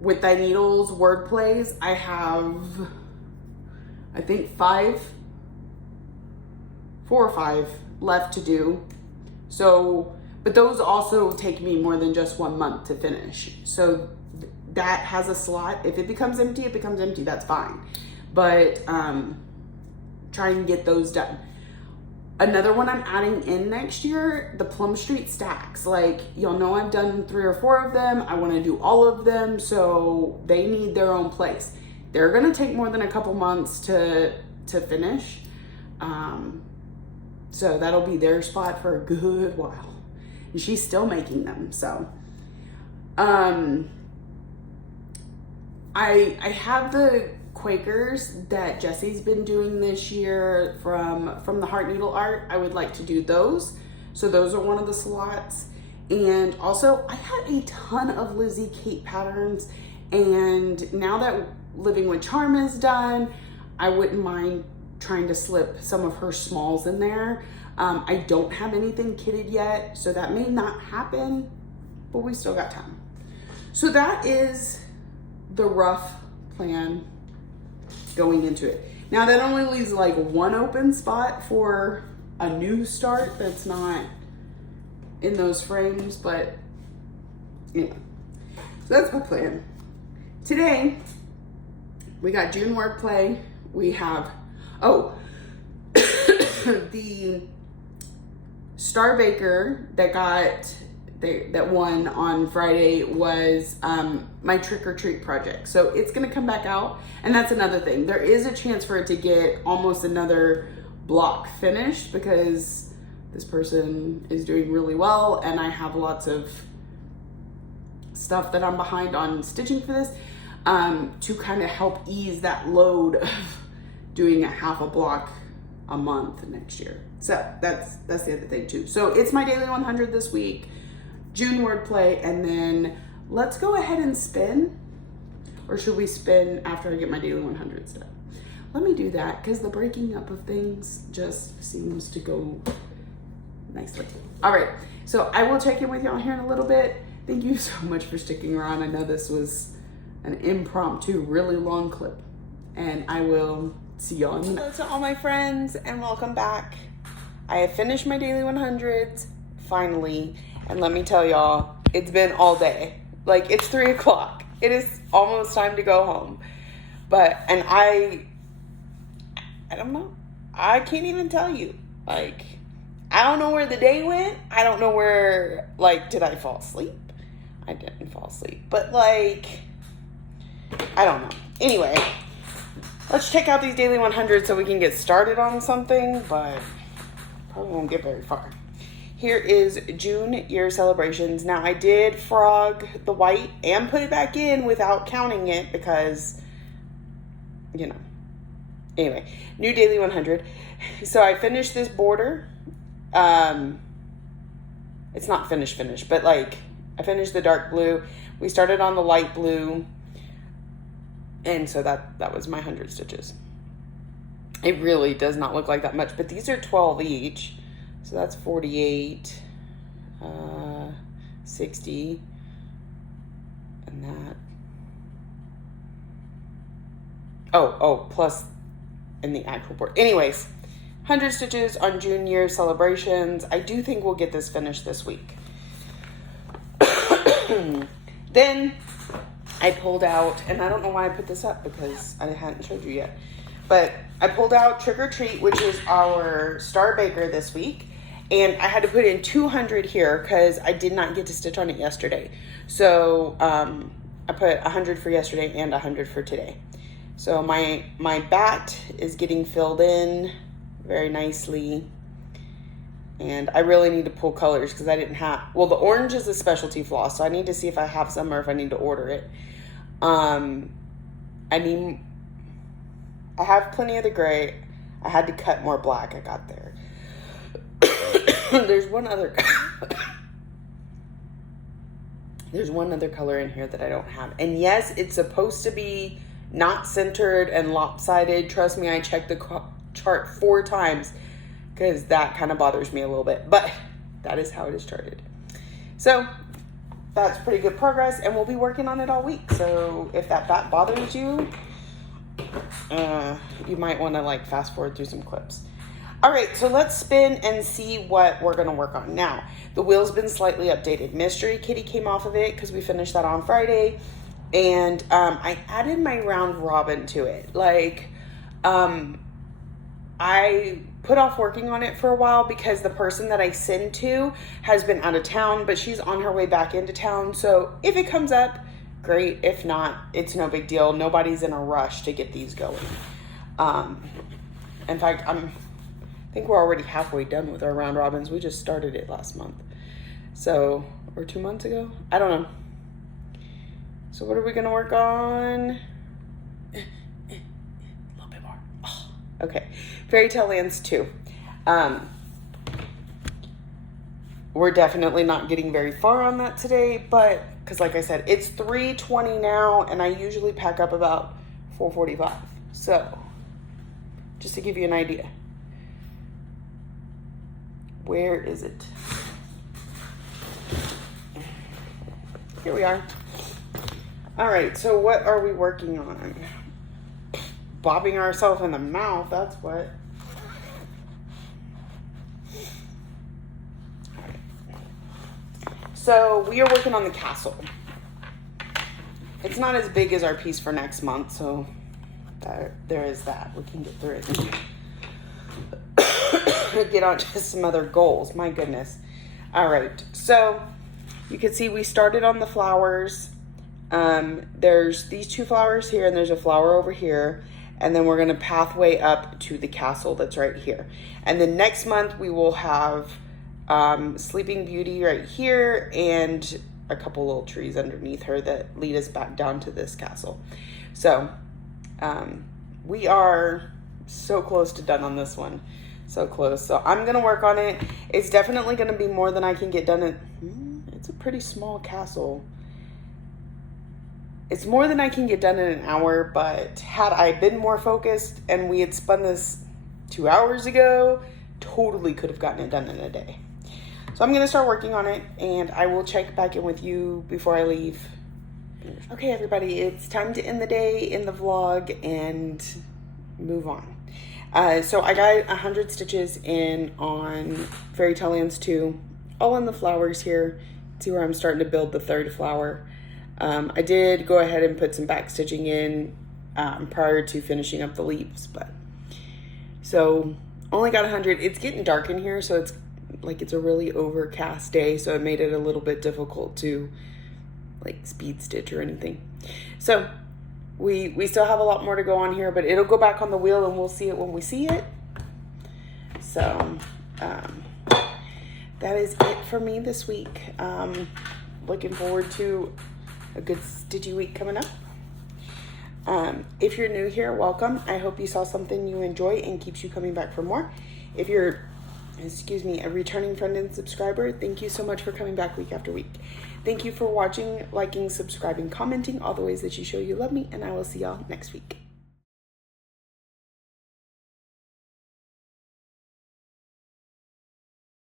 With Thy Needles wordplays, I have, I think 4 or 5 left to do. So, but those also take me more than just 1 month to finish. So that has a slot. If it becomes empty, it becomes empty, that's fine. But try and get those done. Another one I'm adding in next year, the Plum Street stacks. Like, y'all know I've done 3 or 4 of them. I wanna do all of them, so they need their own place. They're gonna take more than a couple months to finish. So that'll be their spot for a good while. And she's still making them, so. I have the Quakers that Jesse's been doing this year from the Heart Needle Art. I would like to do those. So those are one of the slots. And also I had a ton of Lizzie Kate patterns, and now that Living with Charm is done, I wouldn't mind trying to slip some of her smalls in there. I don't have anything kitted yet, so that may not happen, but we still got time. So that is the rough plan going into it. Now that only leaves like one open spot for a new start that's not in those frames, but yeah. So that's my plan. Today, we got June wordplay. We have, the Star Baker that won on Friday was my trick or treat project. So it's gonna come back out, and that's another thing. There is a chance for it to get almost another block finished because this person is doing really well, and I have lots of stuff that I'm behind on stitching for this to kind of help ease that load of doing a half a block a month next year. So that's the other thing too. So it's my daily 100 this week, June wordplay, and then let's go ahead and spin. Or should we spin after I get my daily 100 stuff? Let me do that because the breaking up of things just seems to go nicely. All right, so I will check in with y'all here in a little bit. Thank you so much for sticking around. I know this was an impromptu, really long clip, and I will see y'all in a minute. Hello to all my friends, and welcome back. I have finished my daily 100s, finally, and let me tell y'all, it's been all day. Like, it's 3 o'clock. It is almost time to go home. And I don't know. I can't even tell you. Like, I don't know where the day went. I don't know where, like, did I fall asleep? I didn't fall asleep. But, like, I don't know. Anyway, let's check out these daily 100s so we can get started on something, but probably won't get very far. Here is June year celebrations. Now, I did frog the white and put it back in without counting it because, you know. Anyway, new daily 100. So I finished this border. It's not finished, but like I finished the dark blue. We started on the light blue. And so that was my 100 stitches. It really does not look like that much, but these are 12 each. So that's 48, 60, and that. Oh, plus in the actual board. Anyways, 100 stitches on June year celebrations. I do think we'll get this finished this week. Then I pulled out, and I don't know why I put this up because I hadn't showed you yet, but I pulled out Trick or Treat, which is our Star Baker this week, and I had to put in 200 here because I did not get to stitch on it yesterday. So I put 100 for yesterday and 100 for today. So my bat is getting filled in very nicely, and I really need to pull colors because I didn't have, well, the orange is a specialty floss, so I need to see if I have some or if I need to order it. I have plenty of the gray. I had to cut more black. I got there. There's one other color in here that I don't have. And yes, it's supposed to be not centered and lopsided. Trust me, I checked the chart 4 times because that kind of bothers me a little bit, but that is how it is charted. So that's pretty good progress, and we'll be working on it all week. So if that bothers you, you might want to like fast forward through some clips. All right, so let's spin and see what we're going to work on. Now, the wheel's been slightly updated. Mystery Kitty came off of it because we finished that on Friday, and I added my round robin to it. Like, I put off working on it for a while because the person that I send to has been out of town, but she's on her way back into town. So if it comes up, great. If not, it's no big deal. Nobody's in a rush to get these going. In fact, I think we're already halfway done with our round robins. We just started it last month. So, or 2 months ago? I don't know. So what are we gonna work on? A little bit more. Oh, okay. Fairy Tale Lands 2. We're definitely not getting very far on that today, but because like I said, it's 3:20 now, and I usually pack up about 4:45. So to give you an idea. Where is it? Here we are. All right, so what are we working on? Bobbing ourselves in the mouth, that's what. So we are working on the castle. It's not as big as our piece for next month, so there is that. We can get through it. Get on to some other goals, my goodness. All right, so you can see we started on the flowers. There's these 2 flowers here, and there's a flower over here. And then we're gonna pathway up to the castle that's right here. And then next month we will have Sleeping Beauty right here and a couple little trees underneath her that lead us back down to this castle. So we are so close to done on this one. So close. So I'm gonna work on it. It's definitely gonna be more than I can get done. It's a pretty small castle. It's more than I can get done in an hour, but had I been more focused and we had spun this 2 hours ago, totally could have gotten it done in a day. So I'm gonna start working on it, and I will check back in with you before I leave. Okay, everybody, it's time to end the day in the vlog and move on. So I got 100 stitches in on Fairy Tale Lands 2, all in the flowers here. See where I'm starting to build the 3rd flower. I did go ahead and put some back stitching in prior to finishing up the leaves, but so only got 100. It's getting dark in here, so it's a really overcast day, so it made it a little bit difficult to like speed stitch or anything. So we still have a lot more to go on here, but it'll go back on the wheel and we'll see it when we see it. So that is it for me this week. Looking forward to a good stitchy week coming up. If you're new here, welcome. I hope you saw something you enjoy and keeps you coming back for more. If you're, a returning friend and subscriber, thank you so much for coming back week after week. Thank you for watching, liking, subscribing, commenting, all the ways that you show you love me, and I will see y'all next week.